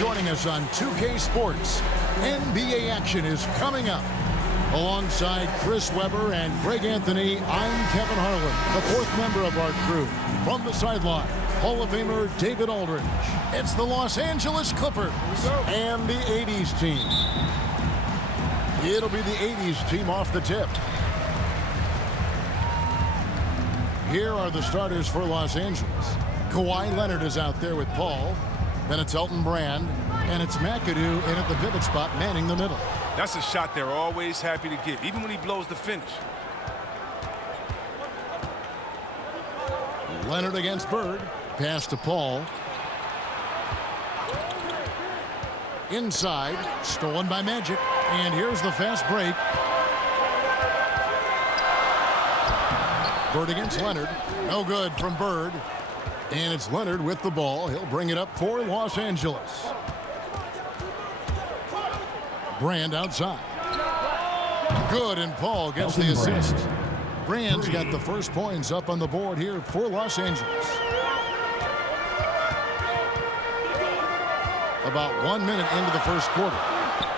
joining us on 2K Sports. NBA action is coming up. Alongside Chris Webber and Greg Anthony, I'm Kevin Harlan, the fourth member of our crew. From the sideline, Hall of Famer David Aldridge. It's the Los Angeles Clippers and the 80's team. It'll be the 80's team off the tip. Here are the starters for Los Angeles. Kawhi Leonard is out there with Paul. Then it's Elton Brand. And it's McAdoo in at the pivot spot, manning the middle. That's a shot they're always happy to give, even when he blows the finish. Leonard against Bird. Pass to Paul. Inside. Stolen by Magic. And here's the fast break. Bird against Leonard. No good from Bird. And it's Leonard with the ball. He'll bring it up for Los Angeles. Brand outside. Good, and Paul gets the assist. Brand's got the first points up on the board here for Los Angeles. About 1 minute into the first quarter.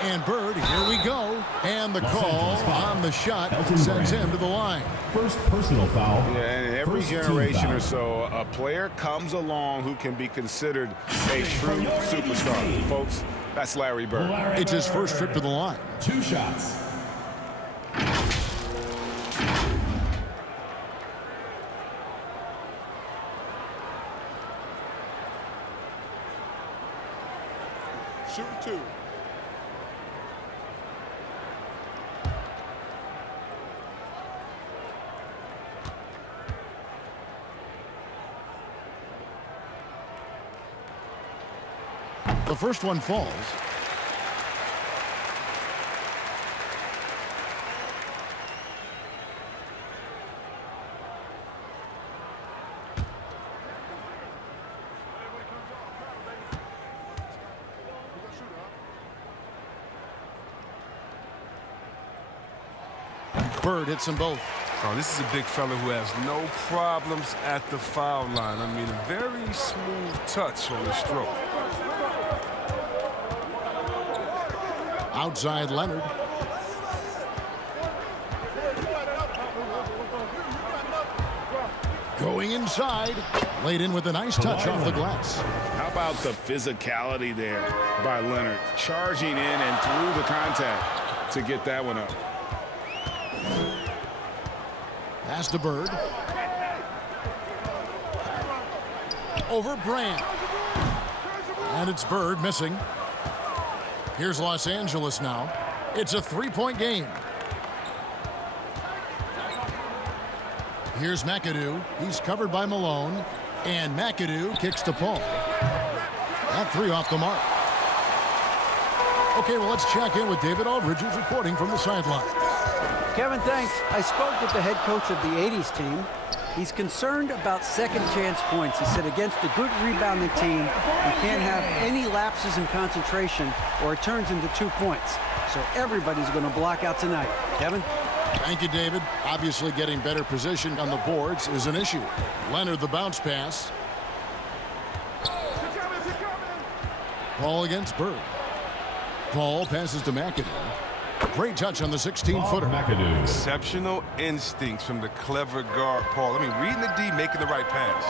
And Bird, here we go. And the call on the shot sends him to the line. First personal foul. Yeah, and every generation or so, a player comes along who can be considered a true superstar. Folks, that's Larry Bird. It's his first trip to the line. 2 shots. Shooting 2. The first one falls. Bird hits them both. Oh, this is a big fella who has no problems at the foul line. I mean, a very smooth touch on the stroke. Outside Leonard. Going inside. Laid in with a nice touch off the glass. How about the physicality there by Leonard? Charging in and through the contact to get that one up. Pass to Bird. Over Brand. And it's Bird missing. Here's Los Angeles now. It's a 3-point game. Here's McAdoo. He's covered by Malone. And McAdoo kicks to Paul. That 3 off the mark. Okay, well, let's check in with David Aldridge, who's reporting from the sideline. Kevin, thanks. I spoke with the head coach of the 80's team. He's concerned about second chance points. He said against a good rebounding team, you can't have any lapses in concentration or it turns into 2 points. So everybody's going to block out tonight. Kevin? Thank you, David. Obviously getting better position on the boards is an issue. Leonard, the bounce pass. Paul against Bird. Paul passes to McAdoo. Great touch on the 16-footer. Exceptional instincts from the clever guard, Paul. I mean, reading the D, making the right pass.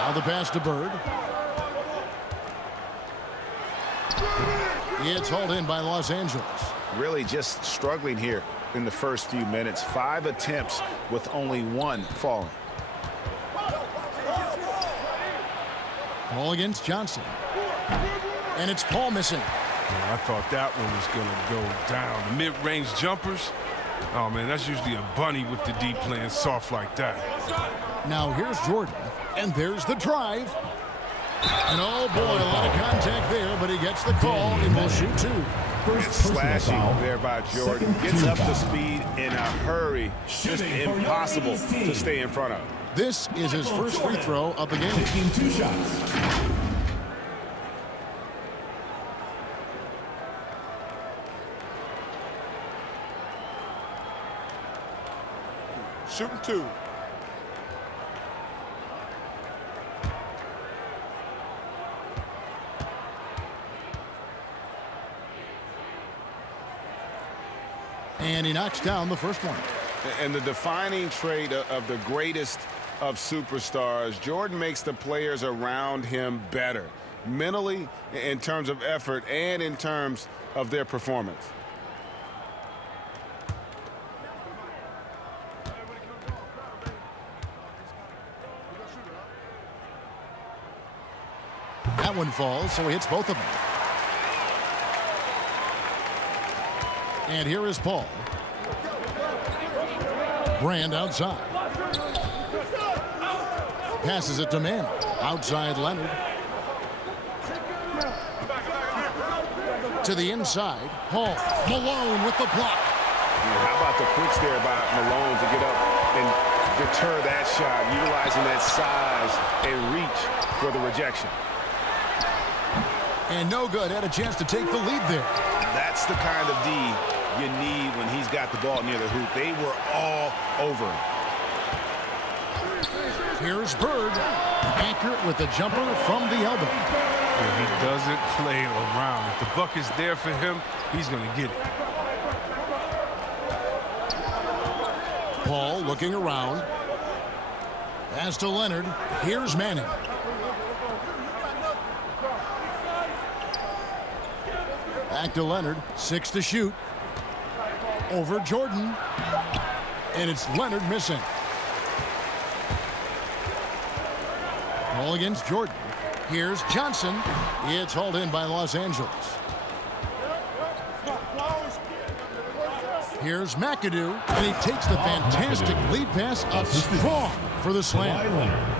Now the pass to Bird. It's hauled in by Los Angeles. Really just struggling here in the first few minutes. 5 attempts with only 1 falling. Paul against Johnson. And it's Paul missing. I thought that one was going to go down. The mid-range jumpers, oh, man, that's usually a bunny with the D playing soft like that. Now here's Jordan, and there's the drive. And oh, boy, a lot of contact there, but he gets the call, and will shoot 2. It's slashing there by Jordan. Gets up to speed in a hurry. Just impossible to stay in front of. This is his first free throw of the game. Taking 2 shots. Shooting 2. And he knocks down the first one. And the defining trait of the greatest of superstars, Jordan makes the players around him better, mentally, in terms of effort, and in terms of their performance. That one falls, so he hits both of them. And here is Paul. Brand outside. Passes it to Mann. Outside Leonard. To the inside. Paul. Malone with the block. How about the quicks there by Malone to get up and deter that shot, utilizing that size and reach for the rejection. And no good. Had a chance to take the lead there. That's the kind of D you need when he's got the ball near the hoop. They were all over him. Here's Bird. Accurate with the jumper from the elbow. And he doesn't play around. If the bucket's there for him, he's going to get it. Paul looking around. Pass to Leonard. Here's Manning. Back to Leonard. 6 to shoot. Over Jordan. And it's Leonard missing. Ball against Jordan. Here's Johnson. It's hauled in by Los Angeles. Here's McAdoo, and he takes the fantastic lead pass up strong for the slam.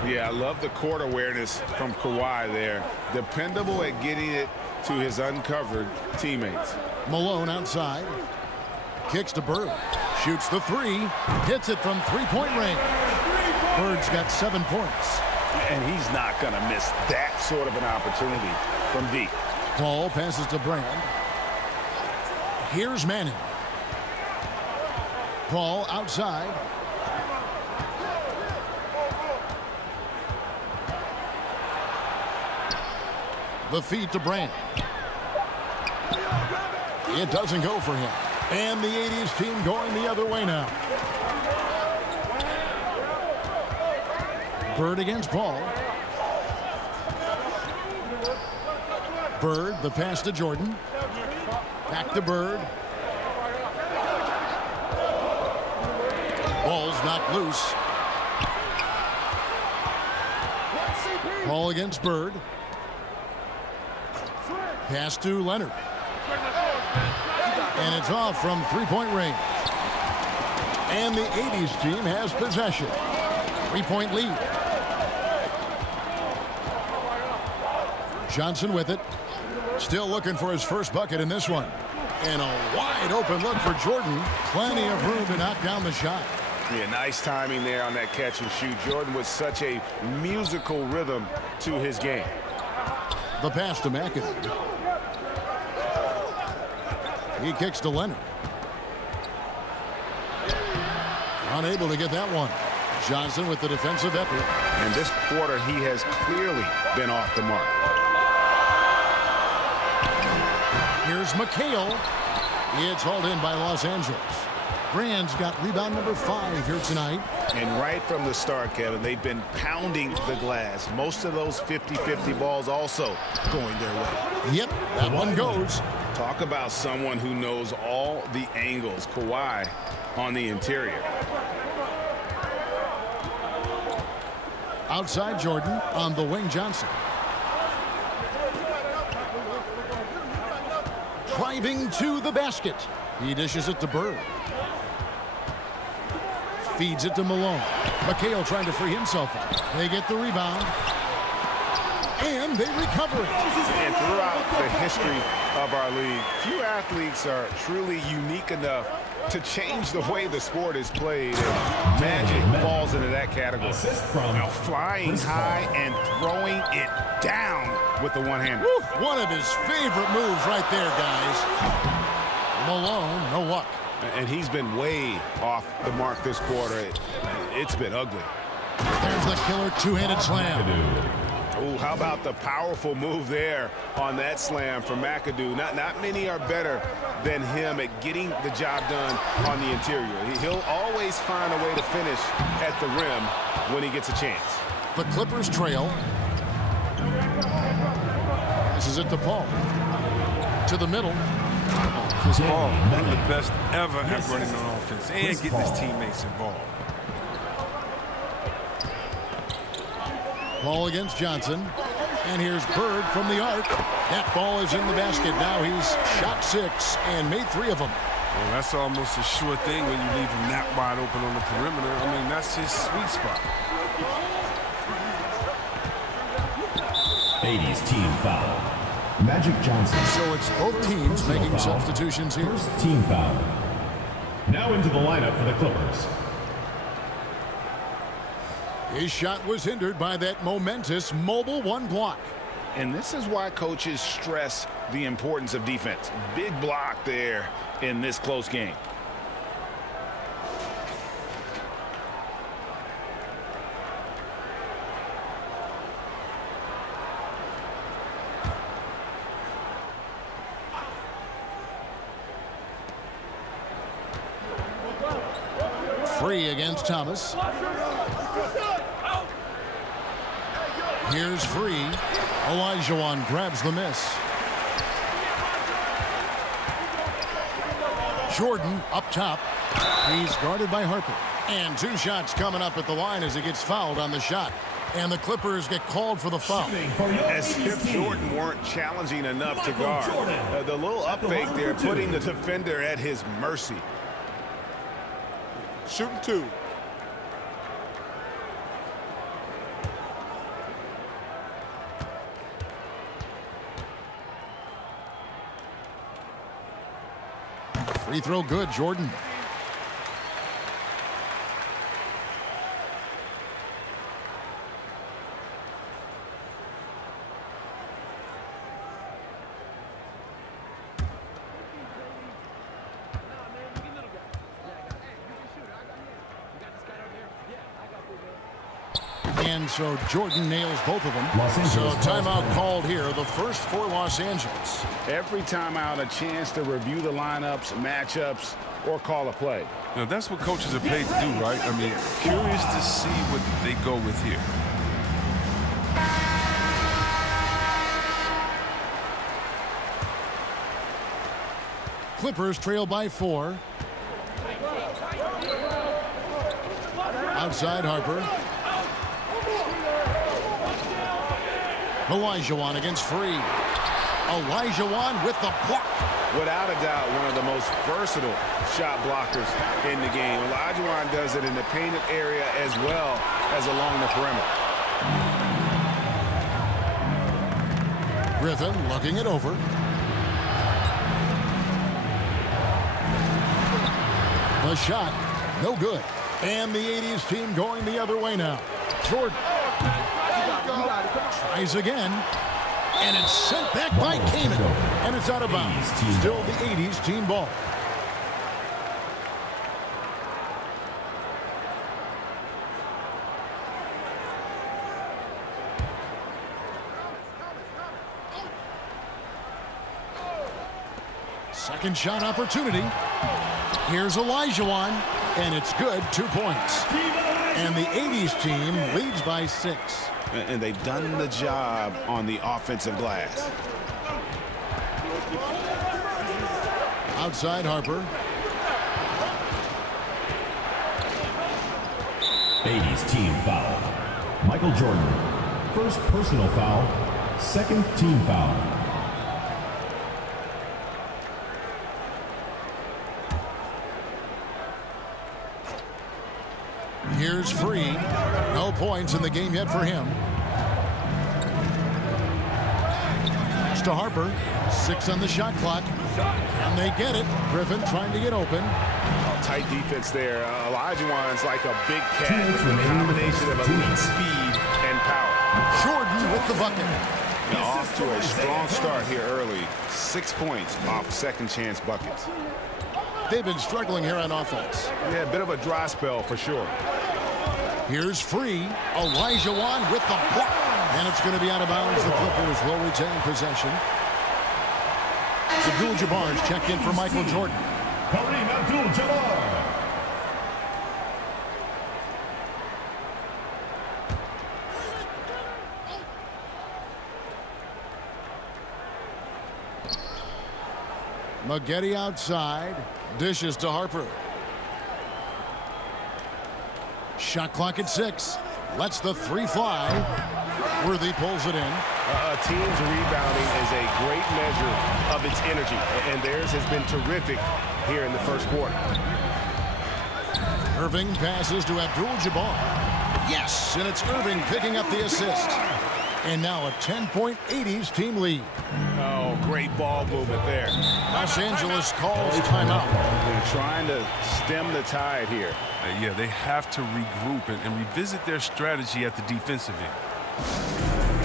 Yeah, I love the court awareness from Kawhi there. Dependable at getting it to his uncovered teammates. Malone outside. Kicks to Bird. Shoots the three. Hits it from three-point range. Bird's got 7 points. And he's not going to miss that sort of an opportunity from deep. Paul passes to Brand. Here's Manning. Paul outside. The feed to Brand. It doesn't go for him. And the 80s team going the other way now. Bird against Paul. Bird, the pass to Jordan. Back to Bird. Ball's knocked loose. Paul against Bird. Pass to Leonard. And it's off from three-point range. And the 80s team has possession. 3-point lead. Johnson with it. Still looking for his first bucket in this one. And a wide open look for Jordan. Plenty of room to knock down the shot. Yeah, nice timing there on that catch and shoot. Jordan with such a musical rhythm to his game. The pass to McAdoo. He kicks to Leonard. Unable to get that one. Johnson with the defensive effort. And this quarter, he has clearly been off the mark. Here's McHale. It's hauled in by Los Angeles. Brand's got rebound number 5 here tonight. And right from the start, Kevin, they've been pounding the glass. Most of those 50-50 balls also going their way. Yep, that one goes. Talk about someone who knows all the angles. Kawhi on the interior. Outside Jordan on the wing Johnson. Driving to the basket. He dishes it to Bird. Feeds it to Malone. McHale trying to free himself up. They get the rebound. And they recover it. And throughout the history of our league, few athletes are truly unique enough to change the way the sport is played. And Magic falls into that category. Now flying high and throwing it down with the one-hander. One of his favorite moves right there, guys. Malone, no luck. And he's been way off the mark this quarter. It's been ugly. There's the killer two-handed slam. Ooh, how about the powerful move there on that slam from McAdoo? Not many are better than him at getting the job done on the interior. He'll always find a way to finish at the rim when he gets a chance. The Clippers trail. Passes it to Paul. To the middle. Chris Paul, one of the best ever at running on offense and getting his teammates involved. Paul against Johnson. And here's Bird from the arc. That ball is in the basket. Now he's shot 6 and made 3 of them. Well, that's almost a sure thing when you leave him that wide open on the perimeter. I mean, that's his sweet spot. 80's team foul. Magic Johnson. So it's both teams making substitutions here. First team foul. Now into the lineup for the Clippers. His shot was hindered by that momentous mobile 1 block. And this is why coaches stress the importance of defense. Big block there in this close game. Free against Thomas. Here's Free. Olajuwon grabs the miss. Jordan up top. He's guarded by Harper. And 2 shots coming up at the line as he gets fouled on the shot. And the Clippers get called for the foul. As if Jordan weren't challenging enough to guard. The little up fake there, putting the defender at his mercy. Shooting 2. Free throw good, Jordan. And so Jordan nails both of them. So timeout called here, the first for Los Angeles. Every timeout, a chance to review the lineups, matchups, or call a play. Now, that's what coaches are paid to do, right? I mean, curious to see what they go with here. Clippers trail by 4. Outside Harper. Olajuwon against Free. Olajuwon with the block. Without a doubt, one of the most versatile shot blockers in the game. Olajuwon does it in the painted area as well as along the perimeter. Griffin looking it over. The shot, no good. And the 80's team going the other way now. Jordan tries again. And it's sent back by Kaman. And it's out of bounds. Still the 80's team ball. Second shot opportunity. Here's Olajuwon. And it's good, 2 points. And the 80's team leads by 6. And they've done the job on the offensive glass. Outside Harper. 80's team foul. Michael Jordan. First personal foul. Second team foul. Here's Free. No points in the game yet for him. Pass to Harper. 6 on the shot clock. And they get it. Griffin trying to get open. Tight defense there. Olajuwon's like a big cat with a combination of elite speed and power. Jordan with the bucket. Now off to a strong start here early. 6 points off second chance buckets. They've been struggling here on offense. Yeah, a bit of a dry spell for sure. Here's Free. Olajuwon with the block. And it's going to be out of bounds. The Clippers will retain possession. Abdul-Jabbar is checked in for Michael Jordan. Kareem Abdul-Jabbar. Maggette outside. Dishes to Harper. Shot clock at 6. Lets the 3 fly. Worthy pulls it in. A team's rebounding is a great measure of its energy, and theirs has been terrific here in the first quarter. Irving passes to Abdul-Jabbar. Yes, and it's Irving picking up the assist. And now a 10-point 80s team lead. Oh, great ball movement there. Los Angeles calls timeout. They're trying to stem the tide here. Yeah, they have to regroup and revisit their strategy at the defensive end.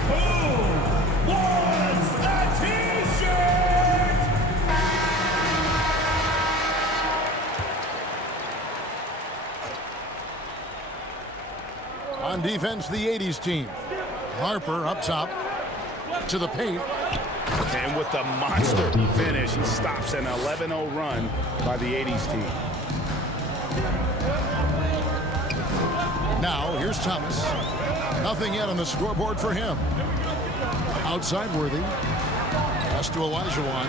Who wants a T-shirt? On defense, the 80s team. Harper up top to the paint. And with the monster finish, he stops an 11-0 run by the 80s team. Now, here's Thomas. Nothing yet on the scoreboard for him. Outside Worthy. Pass to Olajuwon.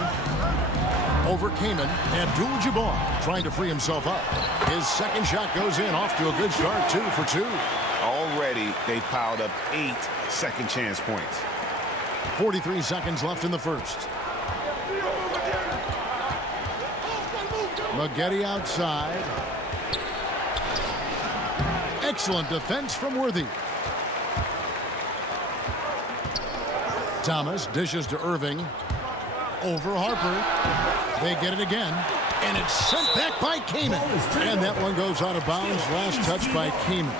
Over Kaman. Abdul-Jabbar trying to free himself up. His second shot goes in. Off to a good start. 2 for 2. Already, they piled up 8 second chance points. 43 seconds left in the first. Maggette outside. Excellent defense from Worthy. Thomas dishes to Irving. Over Harper. They get it again. And it's sent back by Kaman. And that one goes out of bounds. Last touch by Kaman.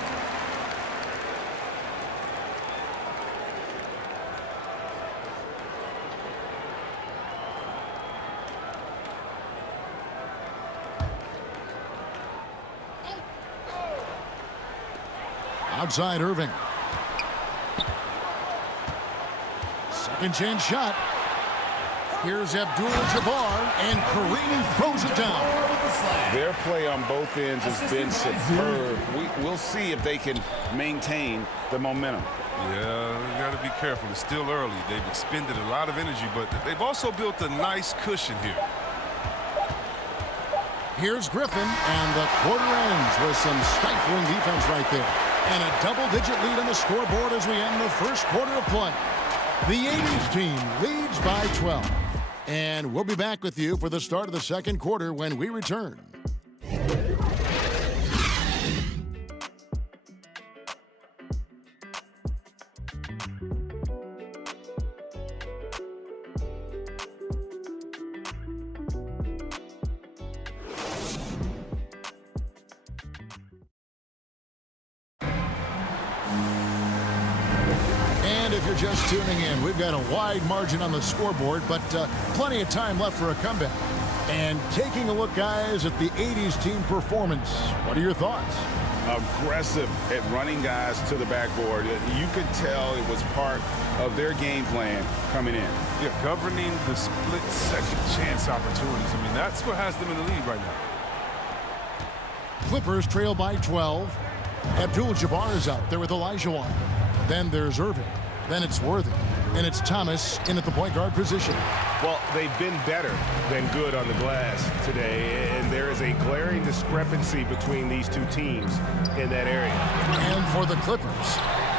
Outside Irving. Second chance shot. Here's Abdul-Jabbar, and Kareem throws it down. Their play on both ends has been superb. We'll see if they can maintain the momentum. Yeah, you got to be careful. It's still early. They've expended a lot of energy, but they've also built a nice cushion here. Here's Griffin, and the quarter ends with some stifling defense right there. And a double-digit lead on the scoreboard as we end the first quarter of play. The 80s team leads by 12. And we'll be back with you for the start of the second quarter when we return. If you're just tuning in, we've got a wide margin on the scoreboard, but plenty of time left for a comeback. And taking a look, guys, at the 80s team performance, what are your thoughts? Aggressive at running guys to the backboard. You could tell it was part of their game plan coming in. Yeah, governing the split second chance opportunities. I mean, that's what has them in the lead right now. Clippers trail by 12. Abdul-Jabbar is out there with Olajuwon. Then there's Irving. Then it's Worthy. And it's Thomas in at the point guard position. Well, they've been better than good on the glass today, and there is a glaring discrepancy between these two teams in that area. And for the Clippers,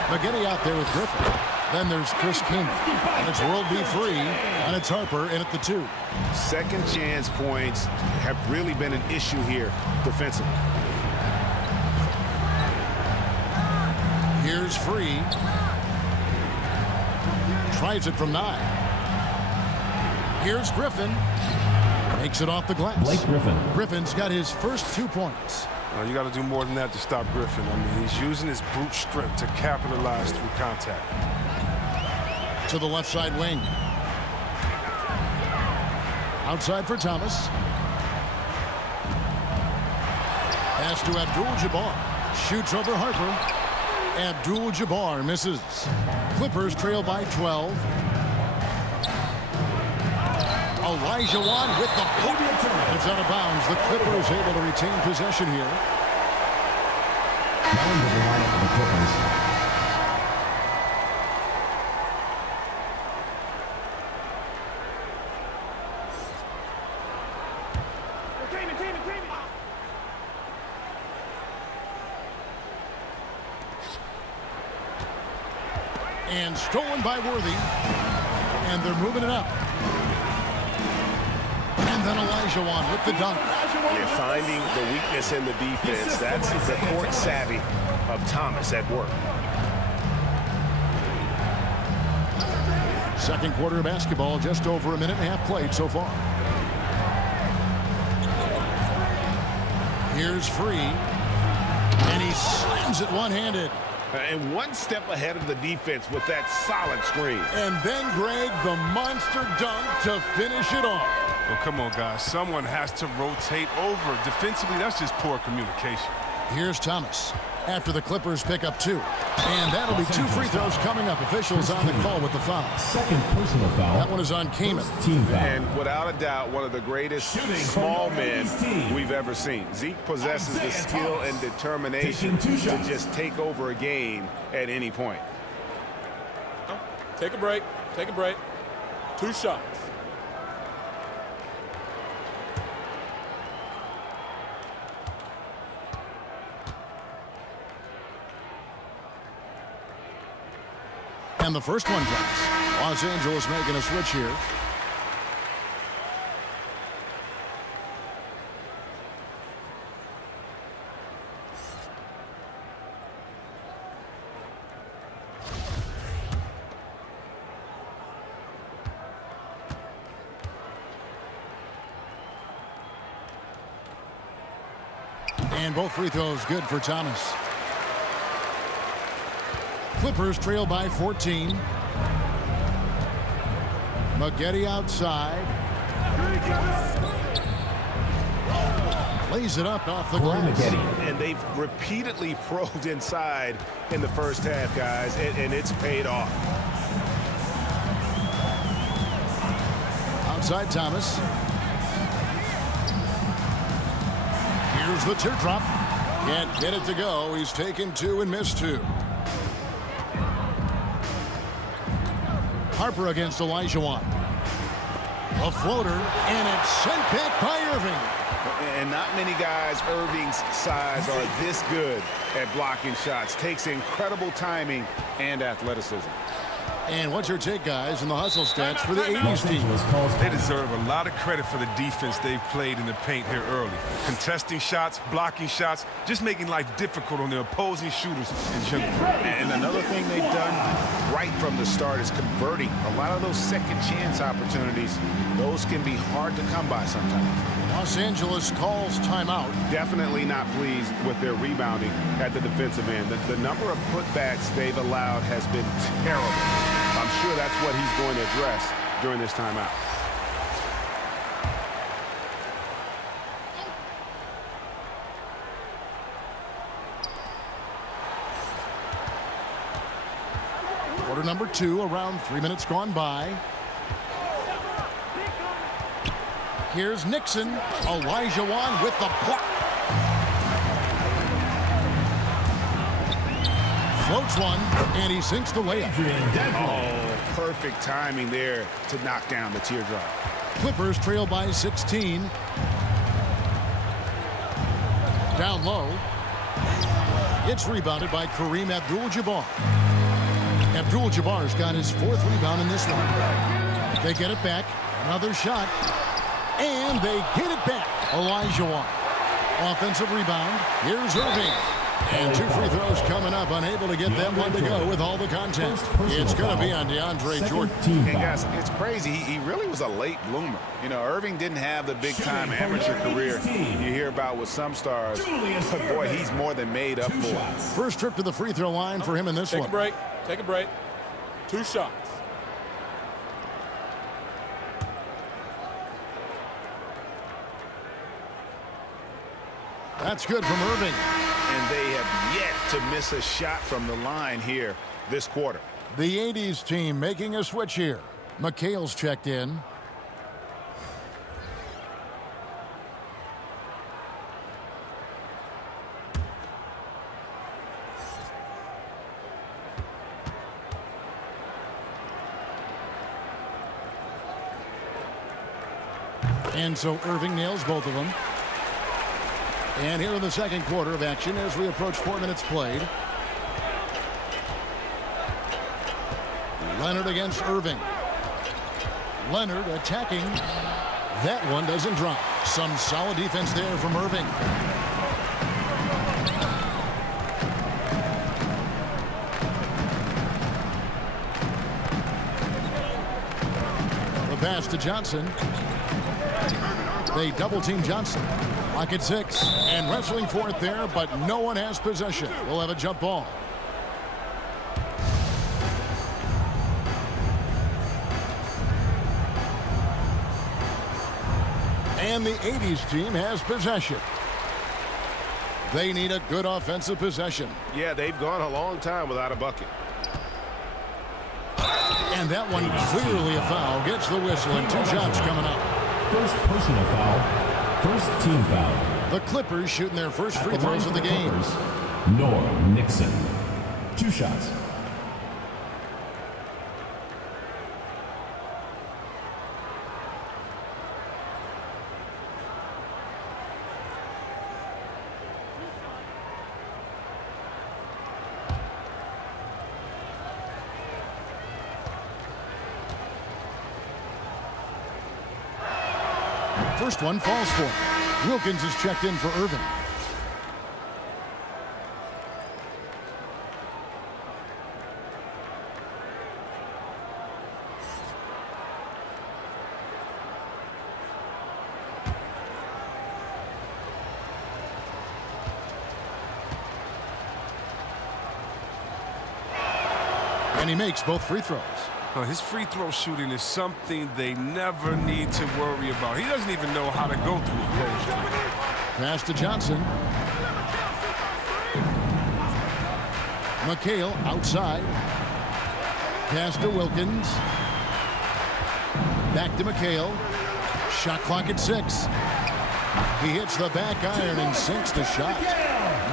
Maggette out there with Griffin. Then there's Chris Kaman. And it's World B. Free, and it's Harper in at the 2. Second chance points have really been an issue here defensively. Here's Free. Tries it from 9. Here's Griffin. Makes it off the glass. Blake Griffin. Griffin's got his first 2 points. You got to do more than that to stop Griffin. I mean, he's using his brute strength to capitalize through contact. To the left side wing. Outside for Thomas. Pass to Abdul-Jabbar. Shoots over Harper. Abdul-Jabbar misses. Clippers trail by 12. Olajuwon with the poke. It's out of bounds. The Clippers able to retain possession here. Now into the lineup for the Clippers. And stolen by Worthy. And they're moving it up. And then Olajuwon with the dunk. You're finding the weakness in the defense. That's the court savvy of Thomas at work. Second quarter of basketball, just over a minute and a half played so far. Here's Free. And he slams it one-handed. And one step ahead of the defense with that solid screen. And then, Greg, the monster dunk to finish it off. Well, come on, guys. Someone has to rotate over. Defensively, that's just poor communication. Here's Thomas after the Clippers pick up 2. And that'll be 2 free throws coming up. Officials on the call with the foul. Second personal foul. That one is on Kaman. Team foul. And without a doubt, one of the greatest small men we've ever seen. Zeke possesses the skill and determination to just take over a game at any point. Take a break. Take a break. 2 shots. And the first one drops. Los Angeles making a switch here. And both free throws good for Thomas. Clippers trail by 14. Maggette outside. Lays it up off the glass. And they've repeatedly probed inside in the first half, guys, and it's paid off. Outside Thomas. Here's the teardrop. Can't get it to go. He's taken 2 and missed 2. Harper against Olajuwon. A floater, and it's sent back by Irving. And not many guys Irving's size are this good at blocking shots. Takes incredible timing and athleticism. And what's your take, guys, in the hustle stats for the 80s team? They deserve a lot of credit for the defense they've played in the paint here early. Contesting shots, blocking shots, just making life difficult on the opposing shooters in general. And another thing they've done right from the start is converting. A lot of those second chance opportunities, those can be hard to come by sometimes. Los Angeles calls timeout. Definitely not pleased with their rebounding at the defensive end. The number of putbacks they've allowed has been terrible. I'm sure that's what he's going to address during this timeout. Quarter number 2, around 3 minutes gone by. Here's Nixon. Olajuwon with the block. Floats one, and he sinks the layup. Oh, perfect timing there to knock down the teardrop. Clippers trail by 16. Down low. It's rebounded by Kareem Abdul-Jabbar. Abdul-Jabbar's got his 4th rebound in this one. They get it back. Another shot. And they get it back. Olajuwon. Offensive rebound. Here's Irving. And 2 free throws coming up. Unable to get them one to go with all the content. It's going to be on DeAndre Jordan. And guys, it's crazy. He really was a late bloomer. You know, Irving didn't have the big-time amateur career you hear about with some stars. But, boy, he's more than made up for it. First trip to the free throw line for him in this one. Take a break. Take a break. 2 shots. That's good from Irving. and they have yet to miss a shot from the line here this quarter. The 80s team making a switch here. McHale's checked in. And so Irving nails both of them. And here in the second quarter of action as we approach 4 minutes played. Leonard against Irving. Leonard attacking. That one doesn't drop. Some solid defense there from Irving. The pass to Johnson. They double team Johnson. Lock at 6 and wrestling for it there, but no one has possession. We'll have a jump ball. And the 80s team has possession. They need a good offensive possession. Yeah, they've gone a long time without a bucket. And that one clearly a foul. Gets the whistle and 2 shots coming up. First personal foul. First team foul. The Clippers shooting their first free throws of the game. Norm Nixon. 2 shots. First one falls for him. Wilkins is checked in for Irving. And he makes both free throws. His free throw shooting is something they never need to worry about. He doesn't even know how to go through a cold streak. Pass to Johnson. McHale outside. Pass to Wilkins. Back to McHale. Shot clock at 6. He hits the back iron and sinks the shot.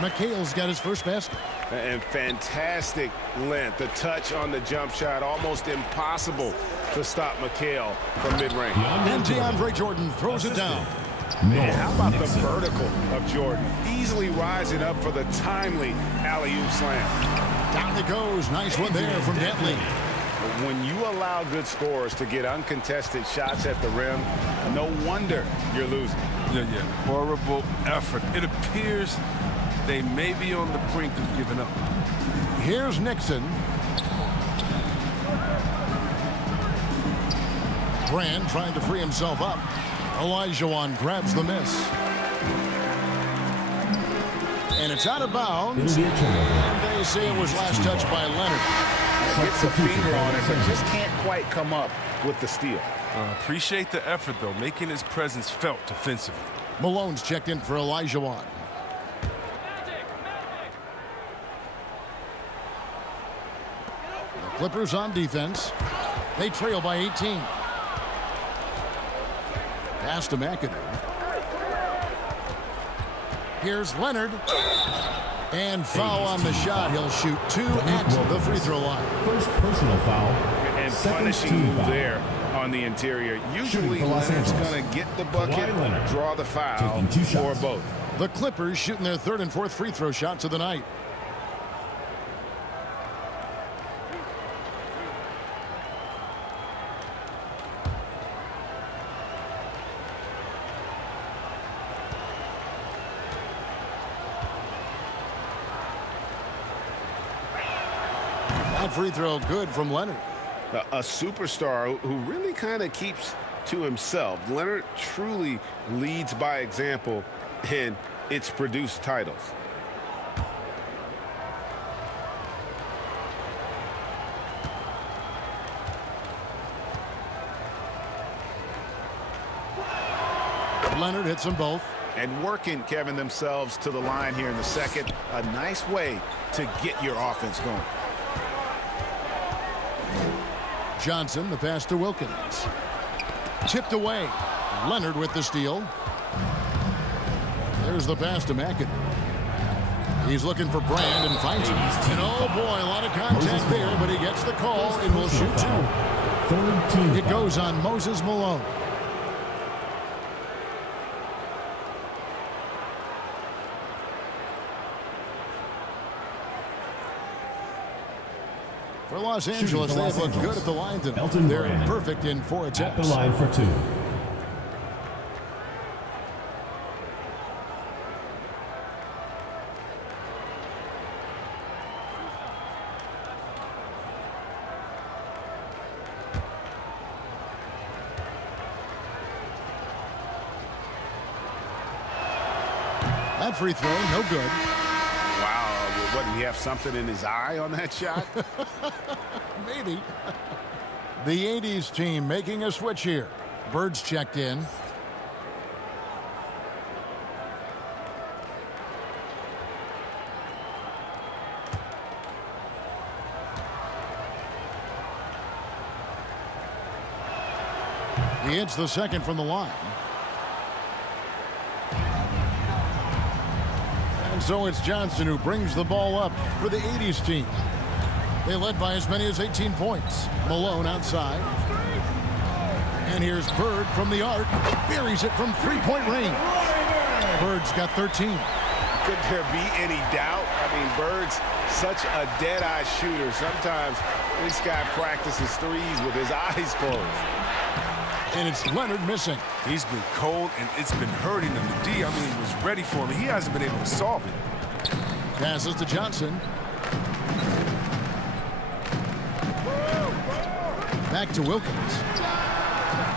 McHale's got his first basket. And fantastic length. The touch on the jump shot, almost impossible to stop McHale from mid-range. And DeAndre Jordan throws it down. Man, how about the vertical of Jordan? Easily rising up for the timely alley-oop slam. Down it goes. Nice one there from Dentley. When you allow good scorers to get uncontested shots at the rim, no wonder you're losing. Yeah. Horrible effort. It appears they may be on the brink of giving up. Here's Nixon. Brand trying to free himself up. Olajuwon grabs the miss. And it's out of bounds. And they say it was last touched by Leonard. Gets a finger on it, but just can't quite come up with the steal. Appreciate the effort, though, making his presence felt defensively. Malone's checked in for Olajuwon. The Clippers on defense. They trail by 18. Pass to McAdoo. Here's Leonard. And foul on the shot. He'll shoot 2 at the free throw line. First personal foul. And punishing move there on the interior. Usually Leonard's going to get the bucket, draw the foul, or both. The Clippers shooting their 3rd and 4th free throw shots of the night. That free throw good from Leonard. A superstar who really kind of keeps to himself. Leonard truly leads by example, and it's produced titles. Leonard hits them both. And working, Kevin, themselves to the line here in the second. A nice way to get your offense going. Johnson, the pass to Wilkins. Tipped away. Leonard with the steal. There's the pass to McAdoo. He's looking for Brand and finds him. And oh boy, a lot of contact there, but he gets the call and will shoot two. It goes on Moses Malone. For Los Angeles, they've looked good at the line tonight. They're perfect in 4 attempts. At the line for 2. That free throw, no good. Wow, what, did he have something in his eye on that shot? Maybe. The 80s team making a switch here. Bird's checked in. He hits the second from the line. And so it's Johnson who brings the ball up for the 80s team. They led by as many as 18 points. Malone outside. And here's Bird from the arc. Buries it from three-point range. Bird's got 13. Could there be any doubt? I mean, Bird's such a dead-eye shooter. Sometimes this guy practices threes with his eyes closed. And it's Leonard missing. He's been cold, and it's been hurting him. The D, I mean, he was ready for him. He hasn't been able to solve it. Passes to Johnson. Back to Wilkins.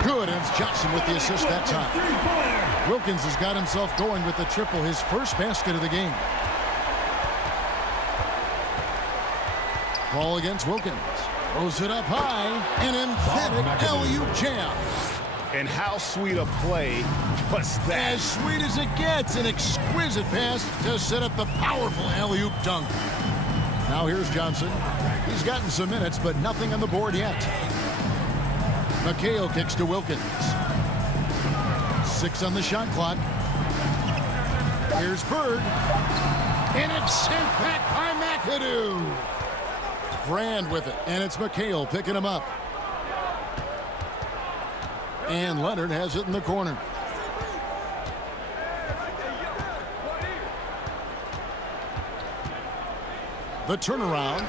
Good, and it's Johnson with the assist that time. Wilkins has got himself going with the triple, his first basket of the game. Ball against Wilkins. Throws it up high. An emphatic alley-oop jam. And how sweet a play was that? As sweet as it gets. An exquisite pass to set up the powerful alley-oop dunk. Now here's Johnson. He's gotten some minutes, but nothing on the board yet. McHale kicks to Wilkins. 6 on the shot clock. Here's Bird. And it's sent back by McAdoo. Brand with it, and it's McHale picking him up. And Leonard has it in the corner. The turnaround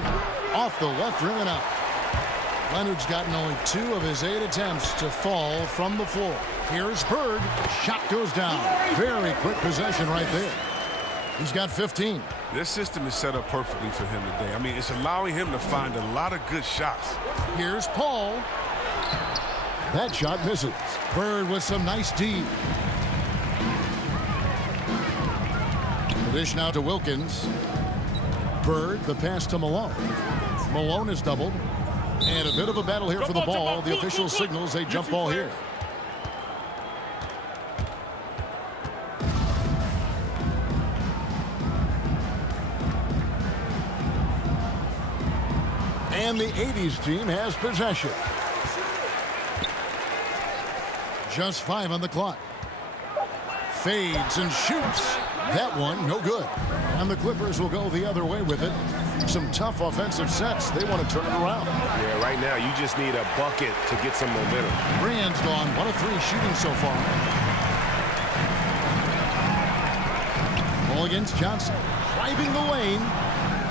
off the left rim and up. Leonard's gotten only 2 of his 8 attempts to fall from the floor. Here's Bird. Shot goes down. Very quick possession right there. He's got 15. This system is set up perfectly for him today. I mean, it's allowing him to find a lot of good shots. Here's Paul. That shot misses. Bird with some nice D. The dish now to Wilkins. Bird, the pass to Malone. Malone is doubled. And a bit of a battle here for the ball. The official signals a jump ball here. And the 80s team has possession. Just 5 on the clock. Fades and shoots. That one, no good. And the Clippers will go the other way with it. Some tough offensive sets. They want to turn it around. Yeah, right now you just need a bucket to get some momentum. Brand's gone 1 of 3 shooting so far. Ball against Johnson. Driving the lane.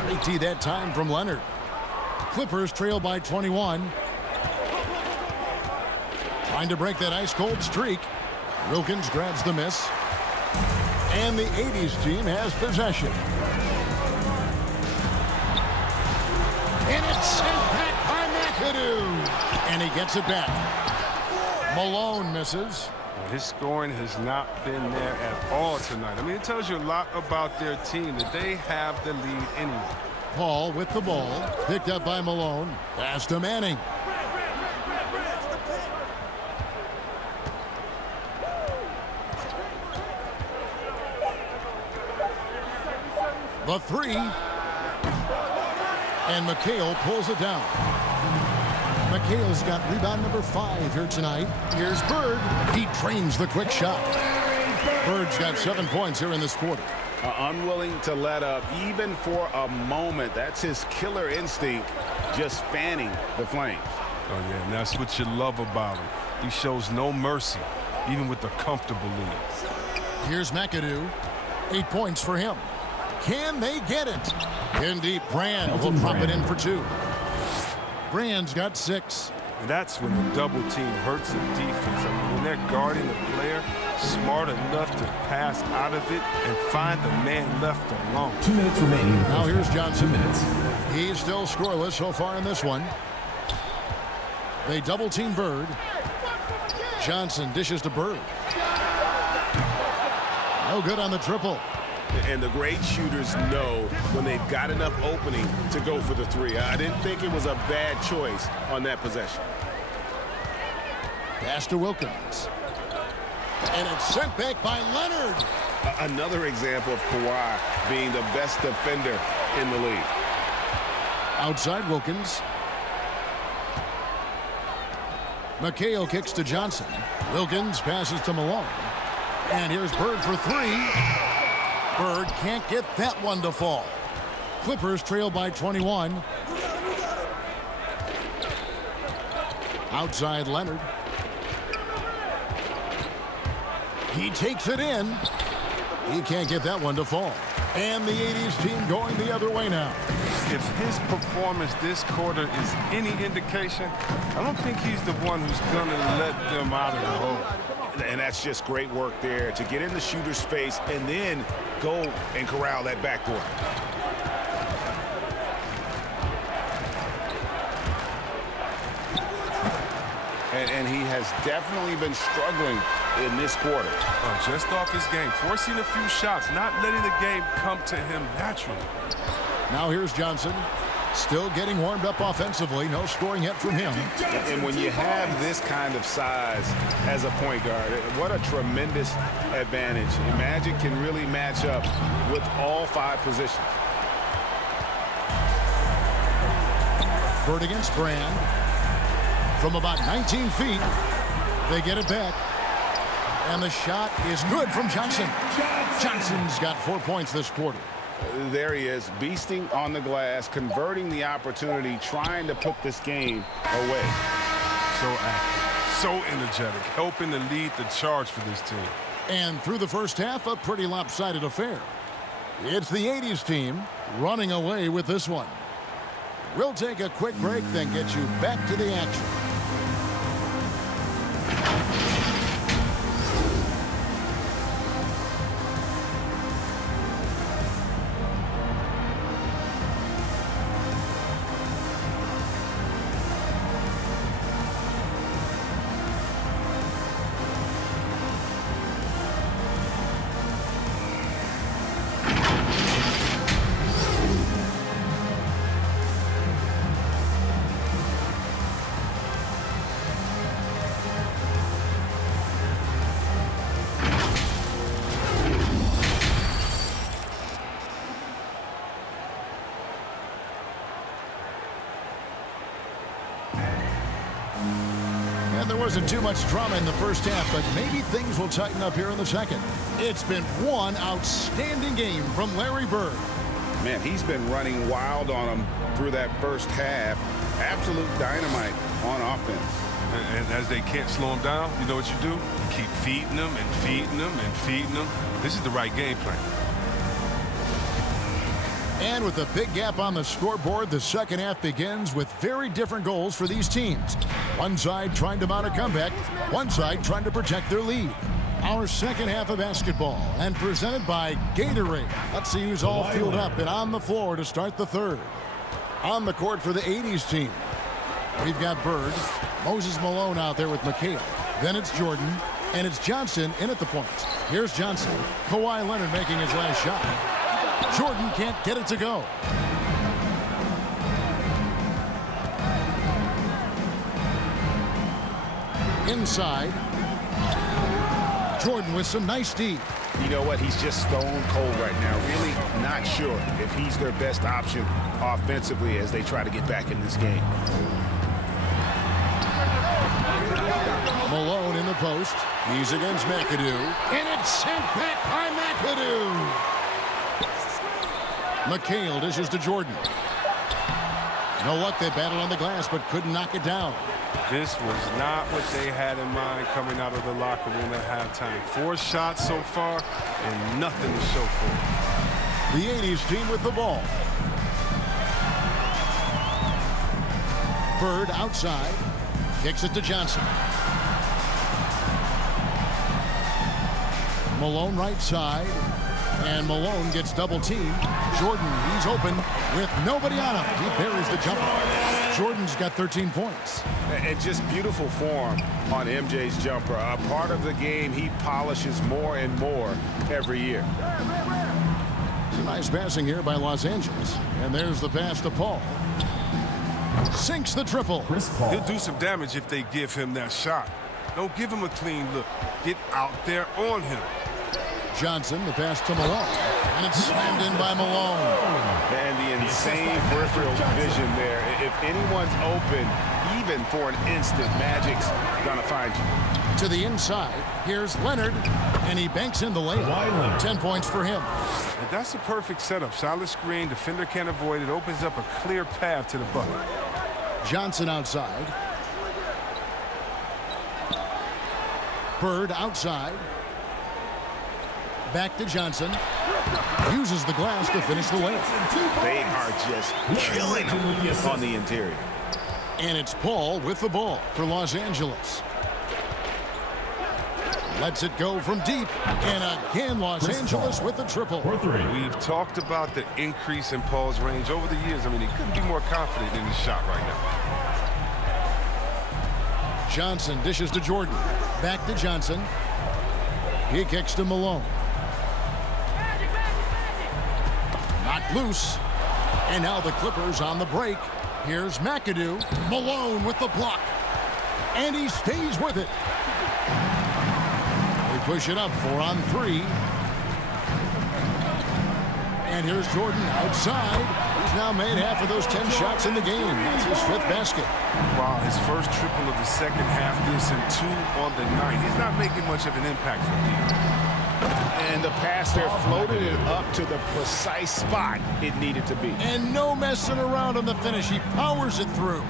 They tee that time from Leonard. Clippers trail by 21. Trying to break that ice-cold streak. Wilkins grabs the miss. And the 80s team has possession. And it's sent back by McAdoo. And he gets it back. Malone misses. His scoring has not been there at all tonight. I mean, it tells you a lot about their team that they have the lead anyway. Paul with the ball. Picked up by Malone. Pass to Manning. The three. And McHale pulls it down. McHale's got rebound number 5 here tonight. Here's Bird. He trains the quick shot. Bird's got 7 points here in this quarter. Unwilling to let up even for a moment. That's his killer instinct, just fanning the flames. Oh, yeah, and that's what you love about him. He shows no mercy, even with the comfortable lead. Here's McAdoo. 8 points for him. Can they get it? In deep, Brand will drop it in for 2. Brand's got 6. And that's when the double team hurts the defense. I mean, when they're guarding the player smart enough to pass out of it and find the man left alone. 2 minutes remaining. Now here's Johnson. 2 minutes. He's still scoreless so far in this one. They double team Bird. Johnson dishes to Bird. No good on the triple. And the great shooters know when they've got enough opening to go for the 3. I didn't think it was a bad choice on that possession. Pass to Wilkins. And it's sent back by Leonard. Another example of Kawhi being the best defender in the league. Outside Wilkins. McHale kicks to Johnson. Wilkins passes to Malone. And here's Bird for 3. Bird can't get that one to fall. Clippers trail by 21. Outside Leonard. He takes it in. He can't get that one to fall. And the 80s team going the other way now. If his performance this quarter is any indication, I don't think he's the one who's going to let them out of the hole. And that's just great work there to get in the shooter's face and then go and corral that backdoor. And he has definitely been struggling in this quarter. Just off his game, forcing a few shots, not letting the game come to him naturally. Now here's Johnson. Still getting warmed up offensively. No scoring yet from him. And when you have this kind of size as a point guard, what a tremendous advantage. Magic can really match up with all 5 positions. Bird against Brand. From about 19 feet, they get it back. And the shot is good from Johnson. Johnson's got 4 points this quarter. There he is, beasting on the glass, converting the opportunity, trying to put this game away. So active, so energetic, helping to lead the charge for this team. And through the first half, a pretty lopsided affair. It's the 80s team running away with this one. We'll take a quick break, then get you back to the action. And there wasn't too much drama in the first half, but maybe things will tighten up here in the second. It's been one outstanding game from Larry Bird. Man, he's been running wild on them through that first half. Absolute dynamite on offense. And as they can't slow him down, you know what you do? You keep feeding them and feeding them and feeding them. This is the right game plan. And with a big gap on the scoreboard, the second half begins with very different goals for these teams. One side trying to mount a comeback, one side trying to protect their lead. Our second half of basketball, and presented by Gatorade. Let's see who's all fueled up and on the floor to start the third. On the court for the 80s team, we've got Bird, Moses Malone out there with McHale. Then it's Jordan, and it's Johnson in at the points. Here's Johnson. Kawhi Leonard making his last shot. Jordan can't get it to go. Inside. Jordan with some nice D. You know what? He's just stone cold right now. Really not sure if he's their best option offensively as they try to get back in this game. Malone in the post. He's against McAdoo. And it's sent back by McAdoo. McHale dishes to Jordan. You know what? They battled on the glass but couldn't knock it down. This was not what they had in mind coming out of the locker room at halftime. 4 shots so far and nothing to show for it. The 80s team with the ball. Bird outside. Kicks it to Johnson. Malone right side. And Malone gets double teamed. Jordan, he's open with nobody on him. He buries the jumper. Jordan's got 13 points. And just beautiful form on MJ's jumper. A part of the game he polishes more and more every year. Nice passing here by Los Angeles. And there's the pass to Paul. Sinks the triple. He'll do some damage if they give him that shot. Don't give him a clean look. Get out there on him. Johnson, the pass to Malone. And it's slammed in by Malone. And the insane peripheral vision there. If anyone's open, even for an instant, Magic's gonna find you. To the inside, here's Leonard, and he banks in the layup. 10 points for him. And that's a perfect setup. Solid screen, defender can't avoid it. Opens up a clear path to the bucket. Johnson outside. Bird outside. Back to Johnson. Uses the glass to finish the layup. They are just killing them on the interior. And it's Paul with the ball for Los Angeles. Lets it go from deep. And again, Los Angeles with the triple. We've talked about the increase in Paul's range over the years. I mean, he couldn't be more confident in his shot right now. Johnson dishes to Jordan. Back to Johnson. He kicks to Malone. Knocked loose. And now the Clippers on the break. Here's McAdoo. Malone with the block. And he stays with it. They push it up 4 on 3. And here's Jordan outside. He's now made half of those 10 shots in the game. That's his 5th basket. Wow, his first triple of the second half gives him 2 on the night. He's not making much of an impact from deep. And the pass there floated it up to the precise spot it needed to be. And no messing around on the finish. He powers it through.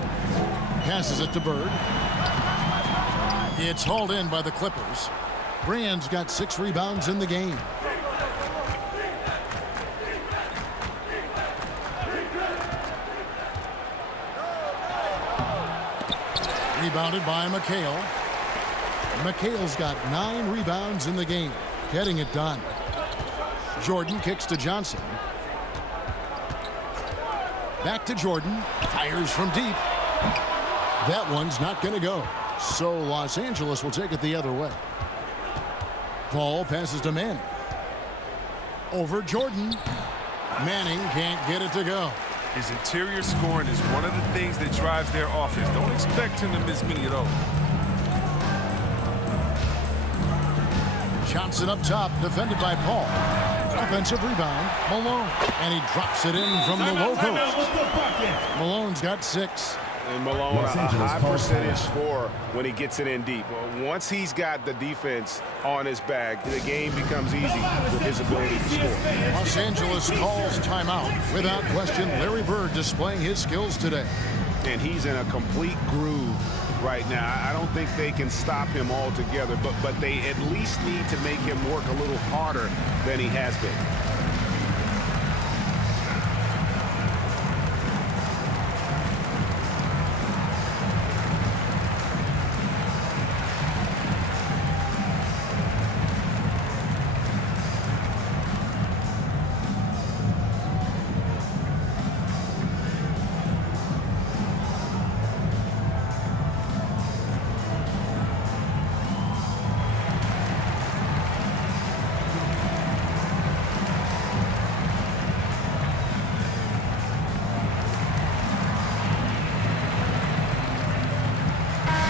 Passes it to Bird. It's hauled in by the Clippers. Brand's got 6 rebounds in the game. Rebounded by McHale. McHale's got 9 rebounds in the game. Getting it done. Jordan kicks to Johnson. Back to Jordan. Fires from deep. That one's not going to go. So Los Angeles will take it the other way. Paul passes to Manning. Over Jordan. Manning can't get it to go. His interior scoring is one of the things that drives their offense. Don't expect him to miss many at all. Johnson up top, defended by Paul. Offensive rebound, Malone. And he drops it in from the low post. Malone's got 6. And Malone, a high percentage scorer when he gets it in deep. Once he's got the defense on his back, the game becomes easy with his ability to score. Los Angeles calls timeout. Without question, Larry Bird displaying his skills today. And he's in a complete groove right now. I don't think they can stop him altogether, but they at least need to make him work a little harder than he has been.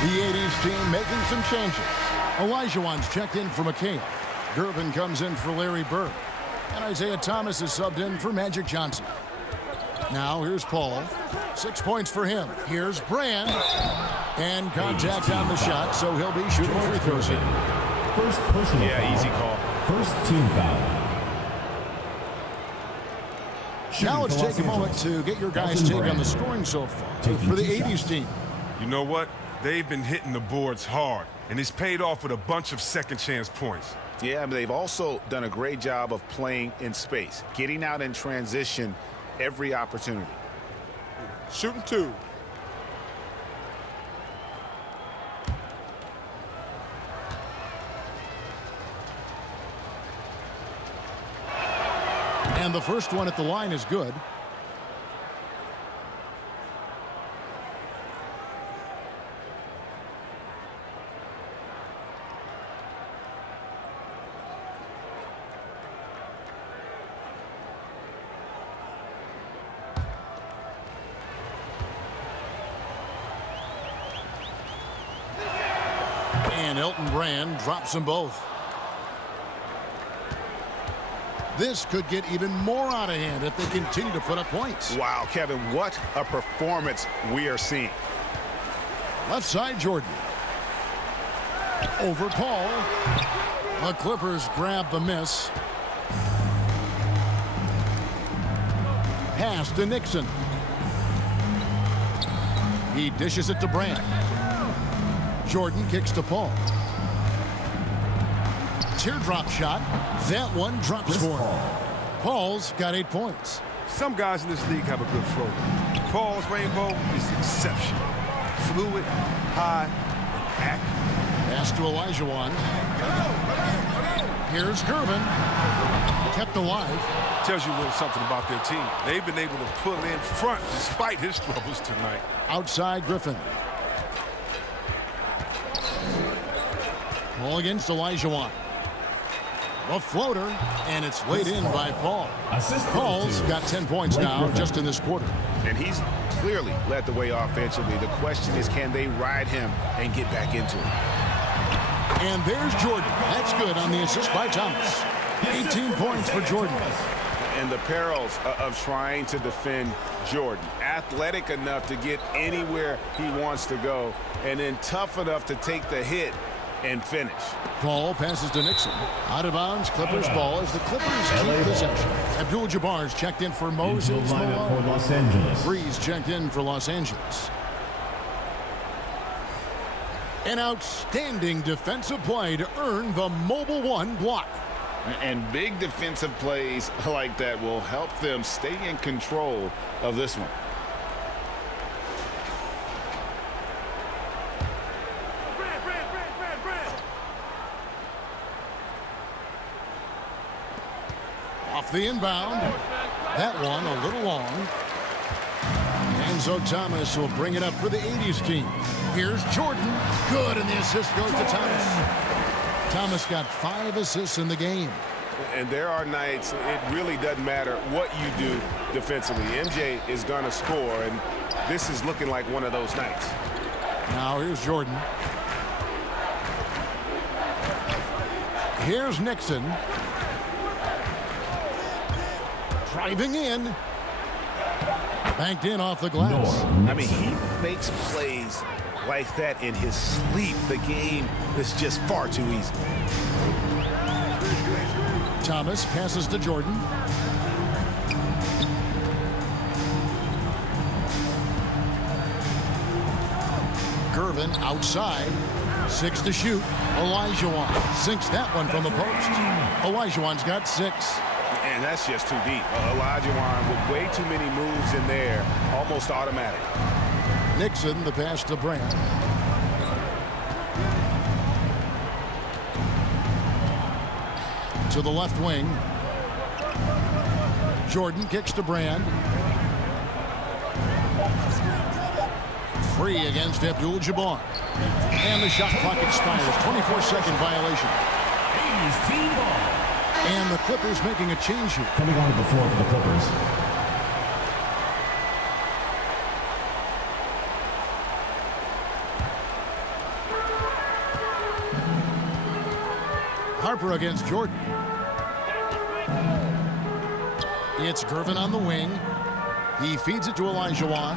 The 80s team making some changes. Olajuwon's checked in for McHale. Gervin comes in for Larry Bird. And Isaiah Thomas is subbed in for Magic Johnson. Now here's Paul. 6 points for him. Here's Brand. And contact on the shot, so he'll be shooting free throws here. First personal foul. Easy call. First team foul. Now let's take a moment to get your guys' take on the scoring so far for the 80s team. You know what? They've been hitting the boards hard, and it's paid off with a bunch of second chance points. Yeah, but they've also done a great job of playing in space, getting out in transition every opportunity. Shooting 2. And the first one at the line is good. And Elton Brand drops them both. This could get even more out of hand if they continue to put up points. Wow, Kevin, what a performance we are seeing. Left side, Jordan. Over Paul. The Clippers grab the miss. Pass to Nixon. He dishes it to Brand. Jordan kicks to Paul. Teardrop shot. That one drops for him. Paul's got 8 points. Some guys in this league have a good flow. Paul's rainbow is exceptional. Fluid, high, and accurate. Pass to Olajuwon. Here's Gervin. Kept alive. Tells you a little something about their team. They've been able to pull in front despite his struggles tonight. Outside Griffin. Ball against Olajuwon. A floater, and it's laid in by Paul. Paul's got 10 points now just in this quarter. And he's clearly led the way offensively. The question is, can they ride him and get back into it? And there's Jordan. That's good on the assist by Thomas. 18 points for Jordan. And the perils of trying to defend Jordan. Athletic enough to get anywhere he wants to go, and then tough enough to take the hit and finish. Paul passes to Nixon. Out of bounds, Clippers ball as the Clippers keep possession. Abdul-Jabbar's checked in for Moses Malone. Los Angeles. Breeze checked in for Los Angeles. An outstanding defensive play to earn the Mobile One block. And big defensive plays like that will help them stay in control of this one. Off the inbound. That one a little long. Enzo Thomas will bring it up for the 80s team. Here's Jordan. Good, and the assist goes to Thomas. Thomas got 5 assists in the game. And there are nights it really doesn't matter what you do defensively. MJ is going to score, and this is looking like one of those nights. Now here's Jordan. Here's Nixon. Driving in. Banked in off the glass. I mean, he makes plays like that in his sleep. The game is just far too easy. Thomas passes to Jordan. Gervin outside. 6 to shoot. Olajuwon sinks that one from the post. Olajuwon's got 6. And that's just too deep. Olajuwon with way too many moves in there, almost automatic. Nixon, the pass to Brand. To the left wing. Jordan kicks to Brand. Free against Abdul-Jabbar. And the shot clock expires. 24-second violation. 80's team ball. And the Clippers making a change here. Coming onto the floor for the Clippers. Harper against Jordan. It's Gervin on the wing. He feeds it to Olajuwon.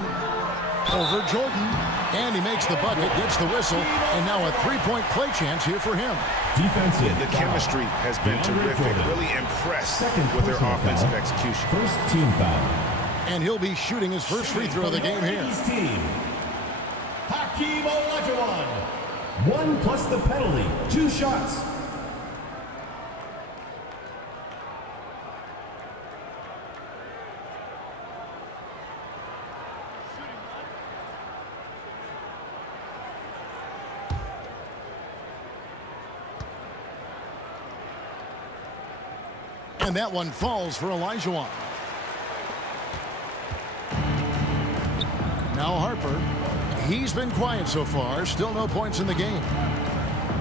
Over Jordan. And he makes the bucket, gets the whistle, and now a three-point play chance here for him. Defensive. The chemistry has been terrific. Really impressed with their offensive execution. First team foul. And he'll be shooting his first free throw of the game here. Team. Hakeem Olajuwon. 1 plus the penalty. 2 shots. And that one falls for Olajuwon. Now Harper. He's been quiet so far. Still no points in the game.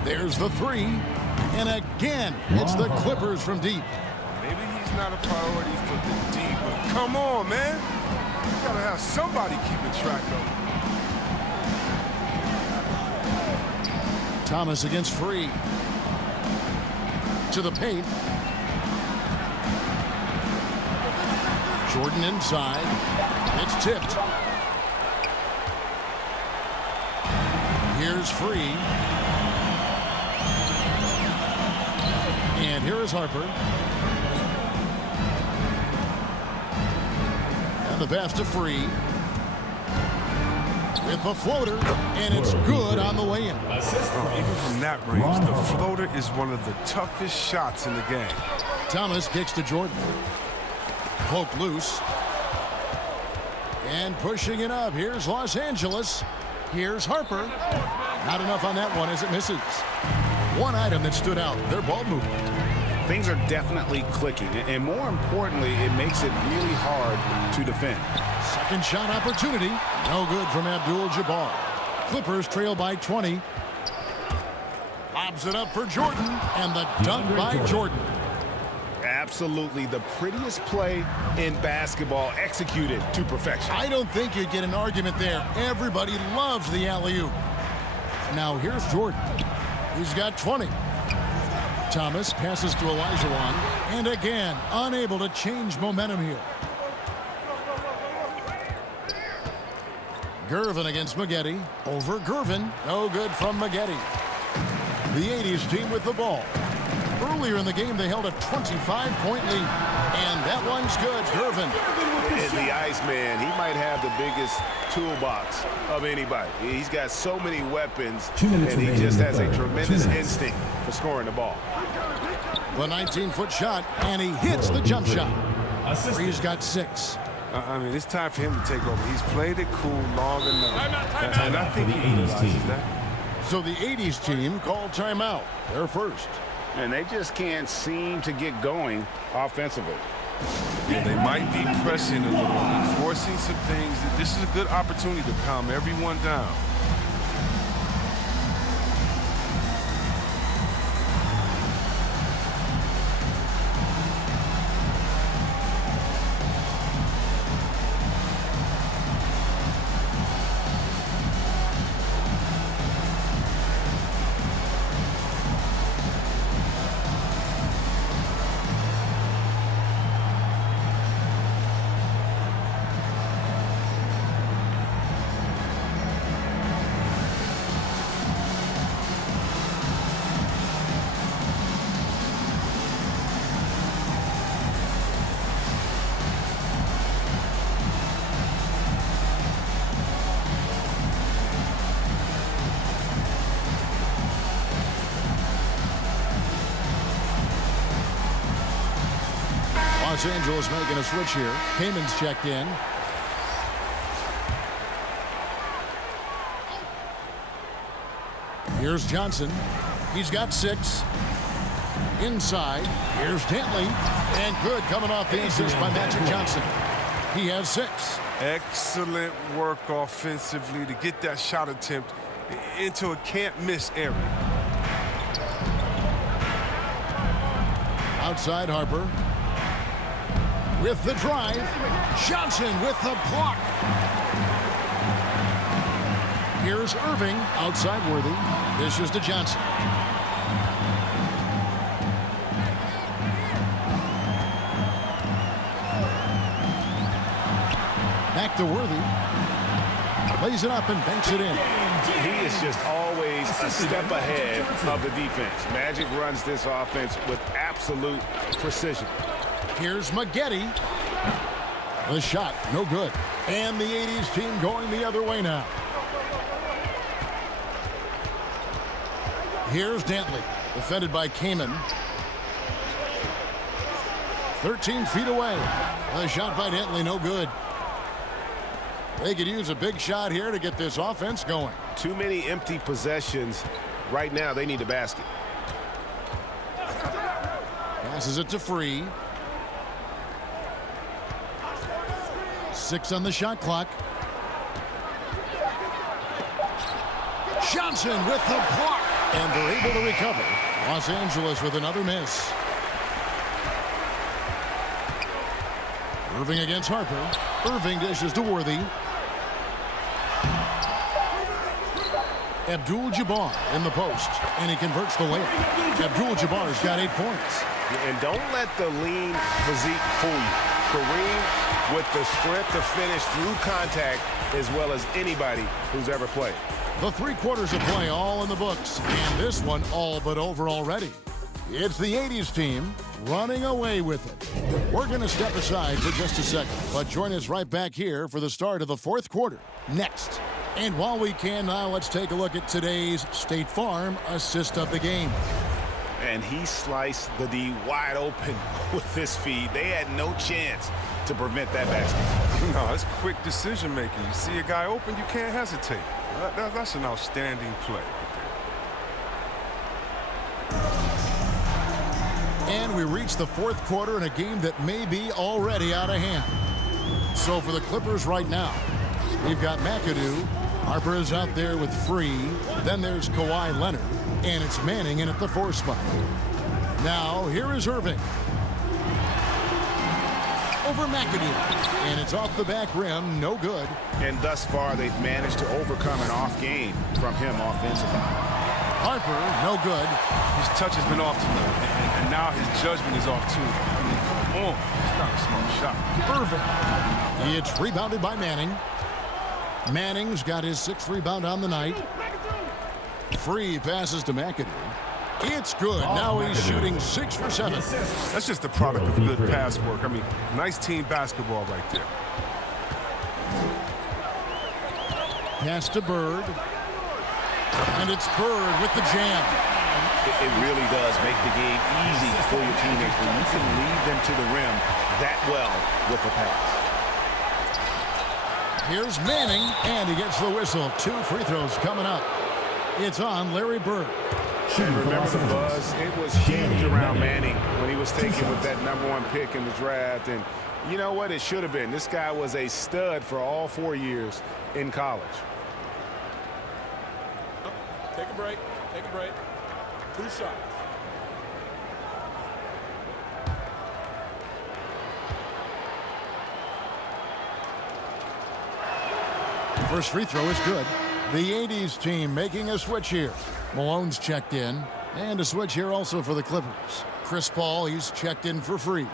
There's the three. And again, it's the Clippers from deep. Maybe he's not a priority for the deep, but come on, man. You gotta have somebody keeping track of him. Thomas against Free. To the paint. Jordan inside. It's tipped. Here's Free. And here is Harper. And the pass to Free. With the floater. And it's good on the way in. Even from that range, the floater is one of the toughest shots in the game. Thomas kicks to Jordan. Poked loose. And pushing it up. Here's Los Angeles. Here's Harper. Not enough on that one as it misses. One item that stood out, their ball movement. Things are definitely clicking, and more importantly, it makes it really hard to defend. Second shot opportunity. No good from Abdul-Jabbar. Clippers trail by 20. Lobs it up for Jordan, and the dunk by Jordan. Absolutely the prettiest play in basketball, executed to perfection. I don't think you'd get an argument there. Everybody loves the alley-oop. Now here's Jordan. He's got 20. Thomas passes to Olajuwon, and again, unable to change momentum here. Gervin against Maggette. Over Gervin. No good from Maggette. The 80s team with the ball. Earlier in the game, they held a 25-point lead. And that one's good. Gervin. And the Iceman, he might have the biggest toolbox of anybody. He's got so many weapons, and he just has a tremendous instinct for scoring the ball. The 19-foot shot, and he hits the jump shot. He's got 6. I mean, it's time for him to take over. He's played it cool long enough. And I think he realizes that. So the 80s team called timeout. They're first. And they just can't seem to get going offensively. Yeah, they might be pressing a little, forcing some things. This is a good opportunity to calm everyone down. Los Angeles making a switch here. Kamen's checked in. Here's Johnson. He's got 6. Inside. Here's Dantley. And good coming off the assist by Magic Johnson. He has 6. Excellent work offensively to get that shot attempt into a can't-miss area. Outside Harper. With the drive. Johnson with the block. Here's Irving. Outside Worthy. This is to Johnson. Back to Worthy. Lays it up and banks it in. He is just always a step ahead of the defense. Magic runs this offense with absolute precision. Here's Maggette. The shot, no good. And the 80s team going the other way now. Here's Dantley, defended by Kamen. 13 feet away. The shot by Dantley, no good. They could use a big shot here to get this offense going. Too many empty possessions. Right now, they need a basket. Passes it to Free. 6 on the shot clock. Johnson with the block. And they're able to recover. Los Angeles with another miss. Irving against Harper. Irving dishes to Worthy. Abdul-Jabbar in the post, and he converts the layup. Abdul-Jabbar's got 8 points. And don't let the lean physique fool you. Kareem with the strength to finish through contact as well as anybody who's ever played. The 3 quarters of play all in the books, and this one all but over already. It's the 80s team running away with it. We're going to step aside for just a second, but join us right back here for the start of the 4th quarter next. And while we can now, let's take a look at today's State Farm assist of the game. And he sliced the D wide open with this feed. They had no chance to prevent that basket. No, it's quick decision making. You see a guy open, you can't hesitate. That's an outstanding play. And we reach the 4th quarter in a game that may be already out of hand. So for the Clippers right now, we've got McAdoo. Harper is out there with Free. Then there's Kawhi Leonard. And it's Manning in at the 4 spot. Now, here is Irving. Over McAdoo. And it's off the back rim. No good. And thus far, they've managed to overcome an off game from him offensively. Harper, no good. His touch has been off tonight, and now his judgment is off too. I mean, come on. It's not a smart shot. Irving. It's rebounded by Manning. Manning's got his 6th rebound on the night. Free passes to McAdoo. It's good. Now he's shooting 6 for 7. That's just the product of good pass work. I mean, nice team basketball right there. Pass to Bird. And it's Bird with the jam. It really does make the game easy for your teammates when you can lead them to the rim that well with the pass. Here's Manning, and he gets the whistle. 2 free throws coming up. It's on Larry Bird. And remember the buzz? It was huge around Manning when he was taken with that #1 pick in the draft. And you know what? It should have been. This guy was a stud for all 4 years in college. Take a break. Take a break. 2 shots. First free throw is good. The 80s team making a switch here. Malone's checked in. And a switch here also for the Clippers. Chris Paul, he's checked in for Free.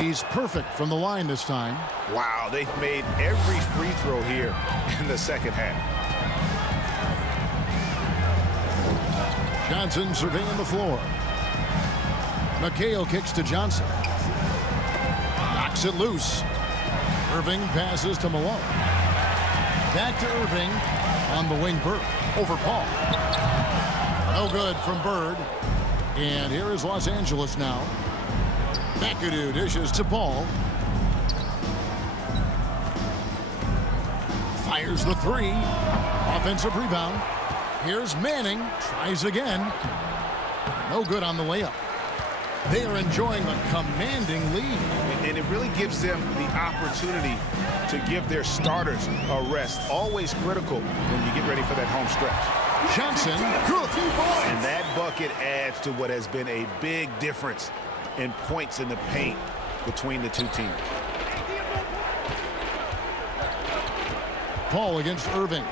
He's perfect from the line this time. Wow, they've made every free throw here in the second half. Johnson surveying the floor. McHale kicks to Johnson. Knocks it loose. Irving passes to Malone. Back to Irving on the wing. Bird over Paul. No good from Bird. And here is Los Angeles now. McAdoo dishes to Paul. Fires the 3. Offensive rebound. Here's Manning. Tries again. No good on the layup. They are enjoying a commanding lead. And it really gives them the opportunity to give their starters a rest. Always critical when you get ready for that home stretch. Johnson, good. And that bucket adds to what has been a big difference in points in the paint between the two teams. Paul against Irving.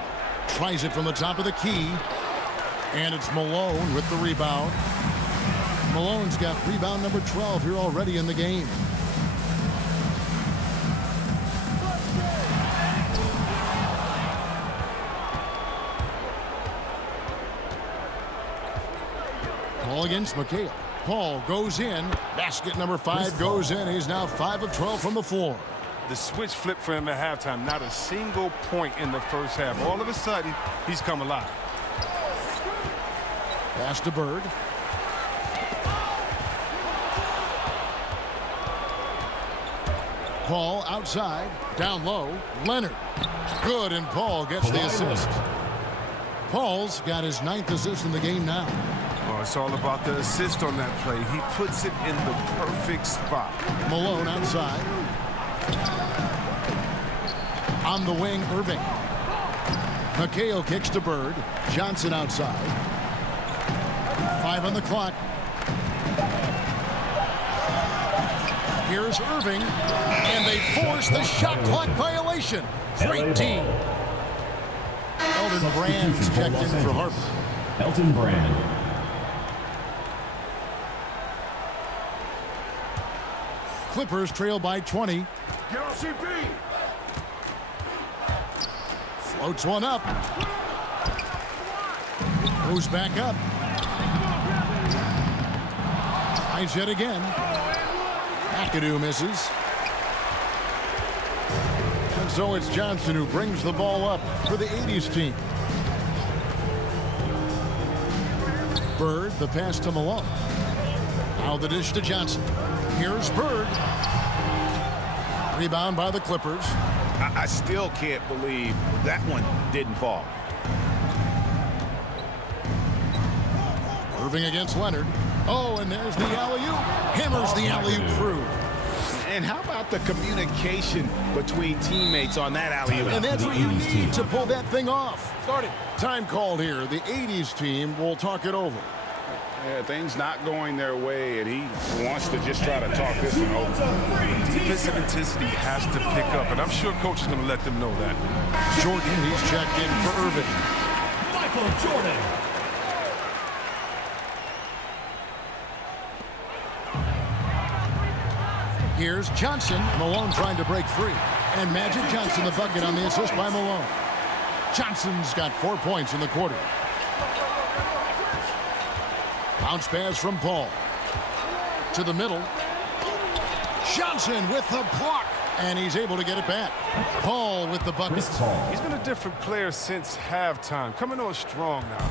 Tries it from the top of the key. And it's Malone with the rebound. Malone's got rebound number 12 here already in the game. Paul against McHale. Paul goes in. Basket number 5 goes in. He's now 5 of 12 from the floor. The switch flipped for him at halftime. Not a single point in the first half. All of a sudden, he's come alive. Pass to Bird. Paul outside. Down low. Leonard. Good, and Paul gets the assist. Paul's got his 9th assist in the game now. Oh, it's all about the assist on that play. He puts it in the perfect spot. Malone outside. On the wing, Irving. McHale kicks to Bird. Johnson outside. 5 on the clock. Here's Irving. And they force the shot clock violation. Great team. Elton Brand's checked in for Harper. Elton Brand. Clippers trail by 20. Get on CP. Floats one up. Goes back up. Tries yet again. McAdoo misses. And so it's Johnson who brings the ball up for the 80's team. Bird, the pass to Malone. Now the dish to Johnson. Here's Bird. Rebound by the Clippers. I still can't believe that one didn't fall. Irving against Leonard. Oh, and there's the alley-oop. Hammers the alley-oop through. And how about the communication between teammates on that alley-oop? And that's what you need to pull that thing off. Started. Time called here. The 80's team will talk it over. Yeah, things not going their way, and he wants to just try to talk this one over. Defensive intensity has to pick up, and I'm sure coach is going to let them know that. Jordan, he's checked in for Irving. Michael Jordan. Here's Johnson. Malone trying to break free. And Magic Johnson the bucket on the assist by Malone. Johnson's got 4 points in the quarter. Bounce pass from Paul. To the middle. Johnson with the block. And he's able to get it back. Paul with the bucket. He's been a different player since halftime. Coming on strong now.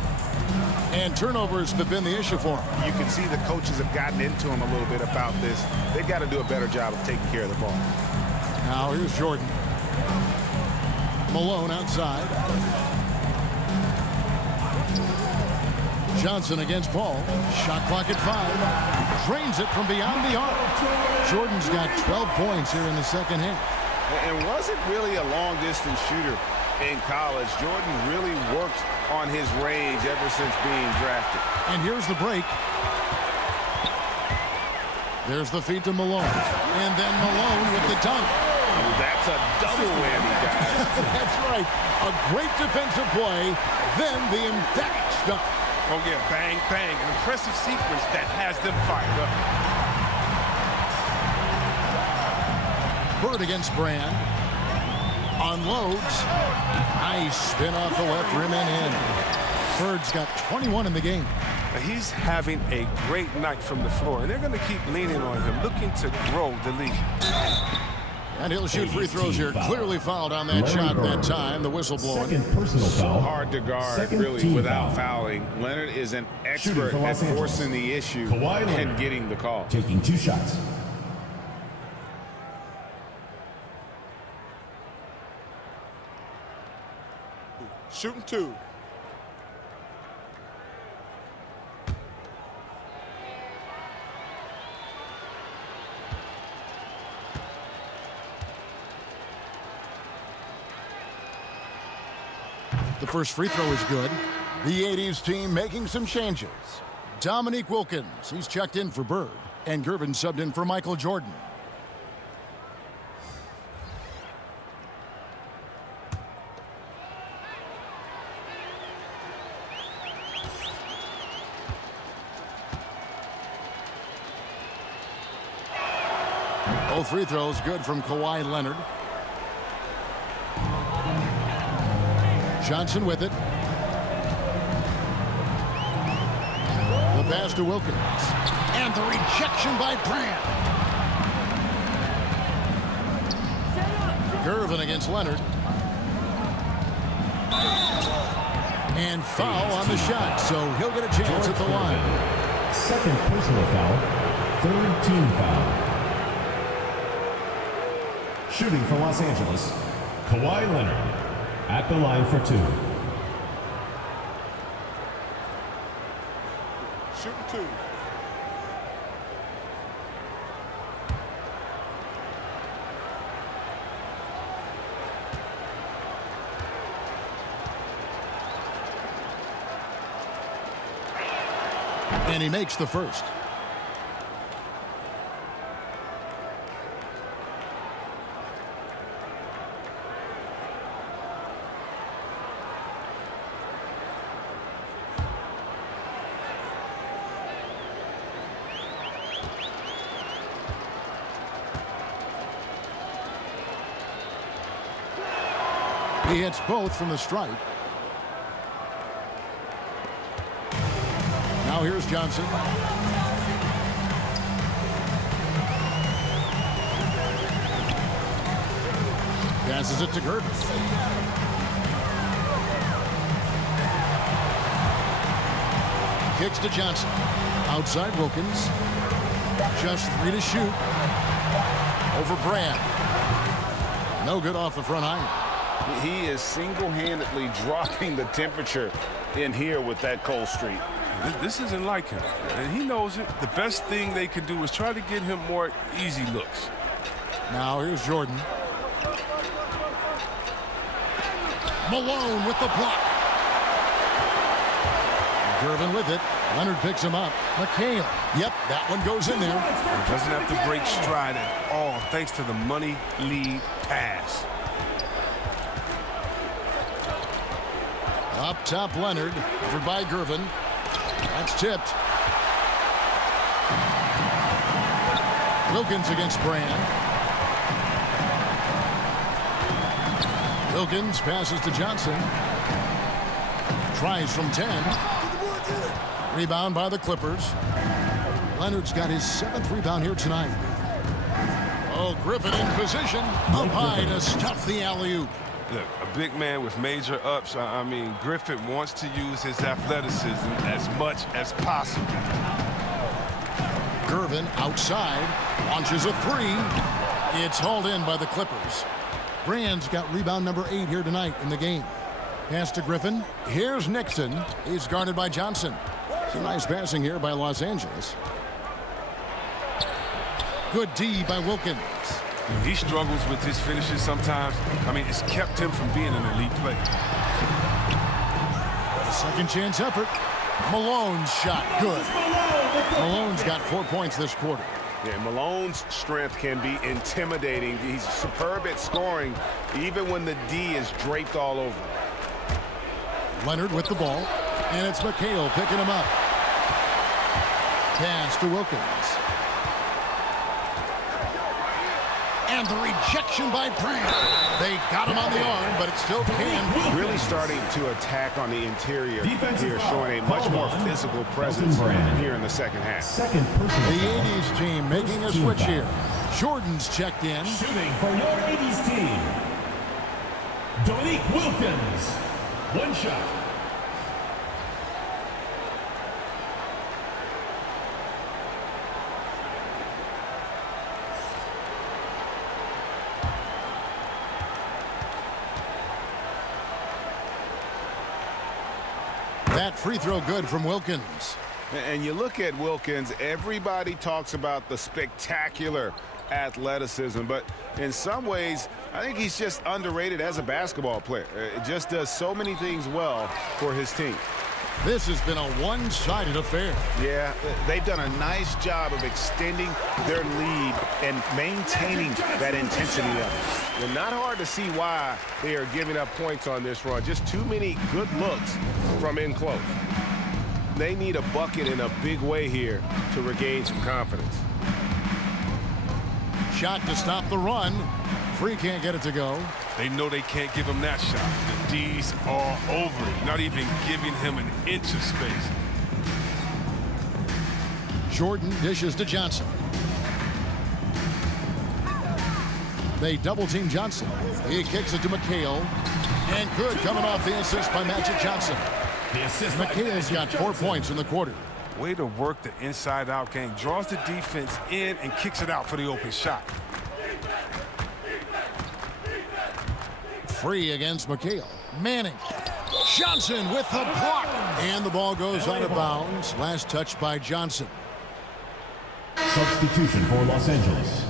And turnovers have been the issue for him. You can see the coaches have gotten into him a little bit about this. They've got to do a better job of taking care of the ball. Now here's Jordan. Malone outside. Johnson against Paul. Shot clock at 5. Drains it from beyond the arc. Jordan's got 12 points here in the second half. And wasn't really a long-distance shooter in college. Jordan really worked on his range ever since being drafted. And here's the break. There's the feed to Malone. And then Malone with the dunk. That's a double whammy, guys. That's right. A great defensive play. Then the emphatic stuff. Oh, yeah, bang, bang. An impressive sequence that has them fired up. Bird against Brand. Unloads. Nice spin off the left rim and in. Bird's got 21 in the game. He's having a great night from the floor, and they're going to keep leaning on him, looking to grow the lead. And he'll shoot free throws here. Clearly fouled on that shot that time. The whistle blowing. Second personal foul. Hard to guard, Second really, team without foul. fouling. Leonard is an Shooting expert for at Los Angeles. forcing the issue Kawhi and Leonard. getting the call. Taking 2 shots. Shooting 2. The first free throw is good. The 80's team making some changes. Dominique Wilkins, he's checked in for Bird. And Gervin subbed in for Michael Jordan. Both free throws good from Kawhi Leonard. Johnson with it. The pass to Wilkins. And the rejection by Brand. Gervin against Leonard. And foul on the shot, so he'll get a chance at the line. Second personal foul. Third team foul. Shooting for Los Angeles, Kawhi Leonard at the line for 2. Shooting 2. And he makes the first. He hits both from the stripe. Now here's Johnson. Passes it to Gervin. Kicks to Johnson. Outside Wilkins. Just 3 to shoot. Over Brand. No good off the front iron. He is single-handedly dropping the temperature in here with that cold streak. This isn't like him, and he knows it. The best thing they can do is try to get him more easy looks. Now here's Jordan. Malone with the block. Gervin with it. Leonard picks him up. McHale. Yep, that one goes in there. He doesn't have to break stride at all thanks to the money lead pass. Up top, Leonard. Covered by Gervin. That's tipped. Wilkins against Brand. Wilkins passes to Johnson. Tries from 10. Rebound by the Clippers. Leonard's got his 7th rebound here tonight. Oh, Griffin in position. Up high to stuff the alley-oop. Look, a big man with major ups. I mean, Griffith wants to use his athleticism as much as possible. Gervin outside. Launches a 3. It's hauled in by the Clippers. Brand's got rebound number 8 here tonight in the game. Pass to Griffin. Here's Nixon. He's guarded by Johnson. Some nice passing here by Los Angeles. Good D by Wilkins. He struggles with his finishes sometimes. I mean, it's kept him from being an elite player. A second chance effort. Malone's shot. Good. Malone's got 4 points this quarter. Yeah, Malone's strength can be intimidating. He's superb at scoring, even when the D is draped all over. Leonard with the ball. And it's McHale picking him up. Pass to Wilkins. And the rejection by Brand. They got him on the arm, but it still can. Really starting to attack on the interior here, showing a much more physical presence here in the second half. Second personal The foul. 80's team making a switch here. Jordan's checked in. Shooting for your 80's team, Dominique Wilkins. 1 shot. That free throw good from Wilkins. And you look at Wilkins, everybody talks about the spectacular athleticism, but in some ways, I think he's just underrated as a basketball player. It just does so many things well for his team. This has been a one-sided affair. Yeah, they've done a nice job of extending their lead and maintaining that intensity level. And not hard to see why they are giving up points on this run. Just too many good looks from in close. They need a bucket in a big way here to regain some confidence. Shot to stop the run. Free can't get it to go. They know they can't give him that shot. The D's all over it, not even giving him an inch of space. Jordan dishes to Johnson. They double-team Johnson. He kicks it to McHale. And good coming off the assist by Magic Johnson. McHale's got 4 points in the quarter. Way to work the inside-out game. Draws the defense in and kicks it out for the open shot. Free against McHale. Manning. Johnson with the block. And the ball goes out of bounds. Last touch by Johnson. Substitution for Los Angeles.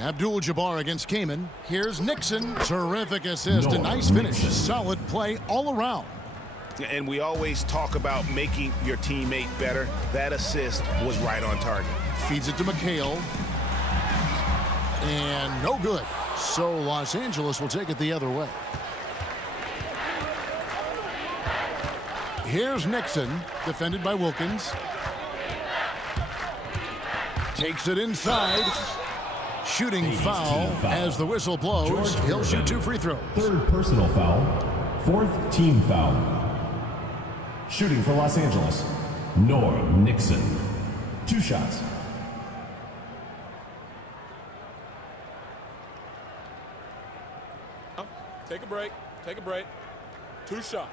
Abdul-Jabbar against Kaman. Here's Nixon. Terrific assist. A nice finish. Solid play all around. And we always talk about making your teammate better. That assist was right on target. Feeds it to McHale. And no good. So Los Angeles will take it the other way. Here's Nixon, defended by Wilkins. Takes it inside. Shooting foul as the whistle blows. He'll shoot 2 free throws. Third personal foul. Fourth team foul. Shooting for Los Angeles. Norm Nixon. 2 shots. Take a break. Take a break. 2 shots.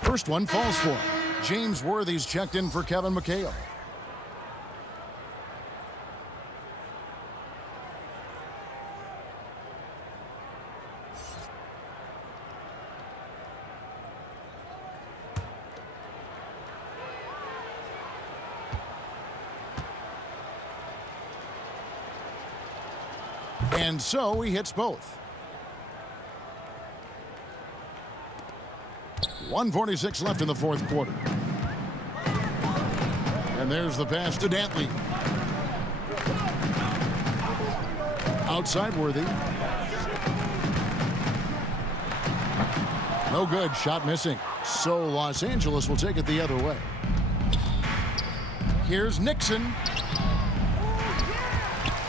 First one falls for him. James Worthy's checked in for Kevin McHale. And so he hits both. 1:46 left in the fourth quarter. And there's the pass to Dantley. Outside Worthy. No good. Shot missing. So Los Angeles will take it the other way. Here's Nixon.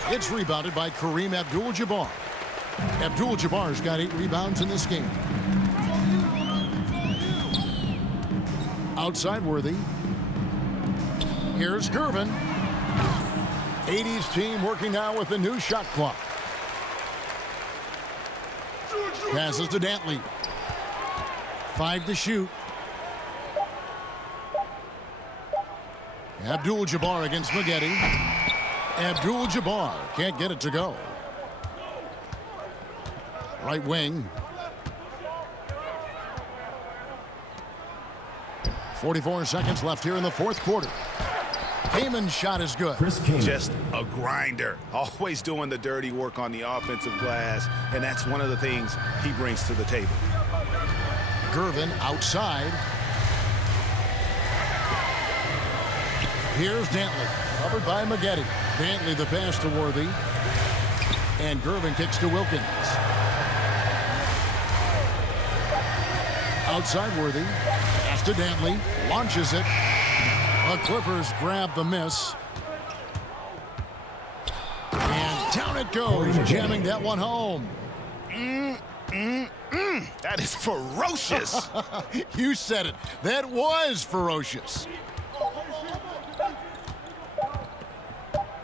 It's rebounded by Kareem Abdul-Jabbar. Abdul-Jabbar's got 8 rebounds in this game. Outside Worthy. Here's Gervin. 80's team working now with the new shot clock. Passes to Dantley. 5 to shoot. Abdul-Jabbar against Maggette. Abdul-Jabbar can't get it to go. Right wing. 44 seconds left here in the fourth quarter. Kaman's shot is good. Just a grinder. Always doing the dirty work on the offensive glass, and that's one of the things he brings to the table. Gervin outside. Here's Dantley, covered by Maggette. Dantley the pass to Worthy. And Gervin kicks to Wilkins. Outside Worthy. Pass to Dantley. Launches it. The Clippers grab the miss. And down it goes, jamming that one home. That is ferocious. You said it. That was ferocious.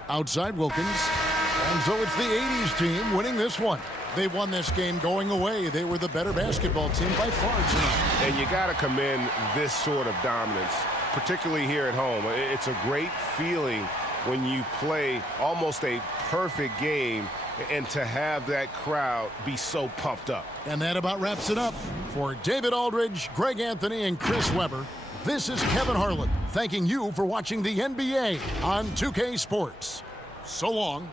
Outside Wilkins. And so it's the 80's team winning this one. They won this game going away. They were the better basketball team by far tonight. And you got to commend this sort of dominance, particularly here at home. It's a great feeling when you play almost a perfect game and to have that crowd be so pumped up. And that about wraps it up. For David Aldridge, Greg Anthony, and Chris Webber, this is Kevin Harlan thanking you for watching the NBA on 2K Sports. So long.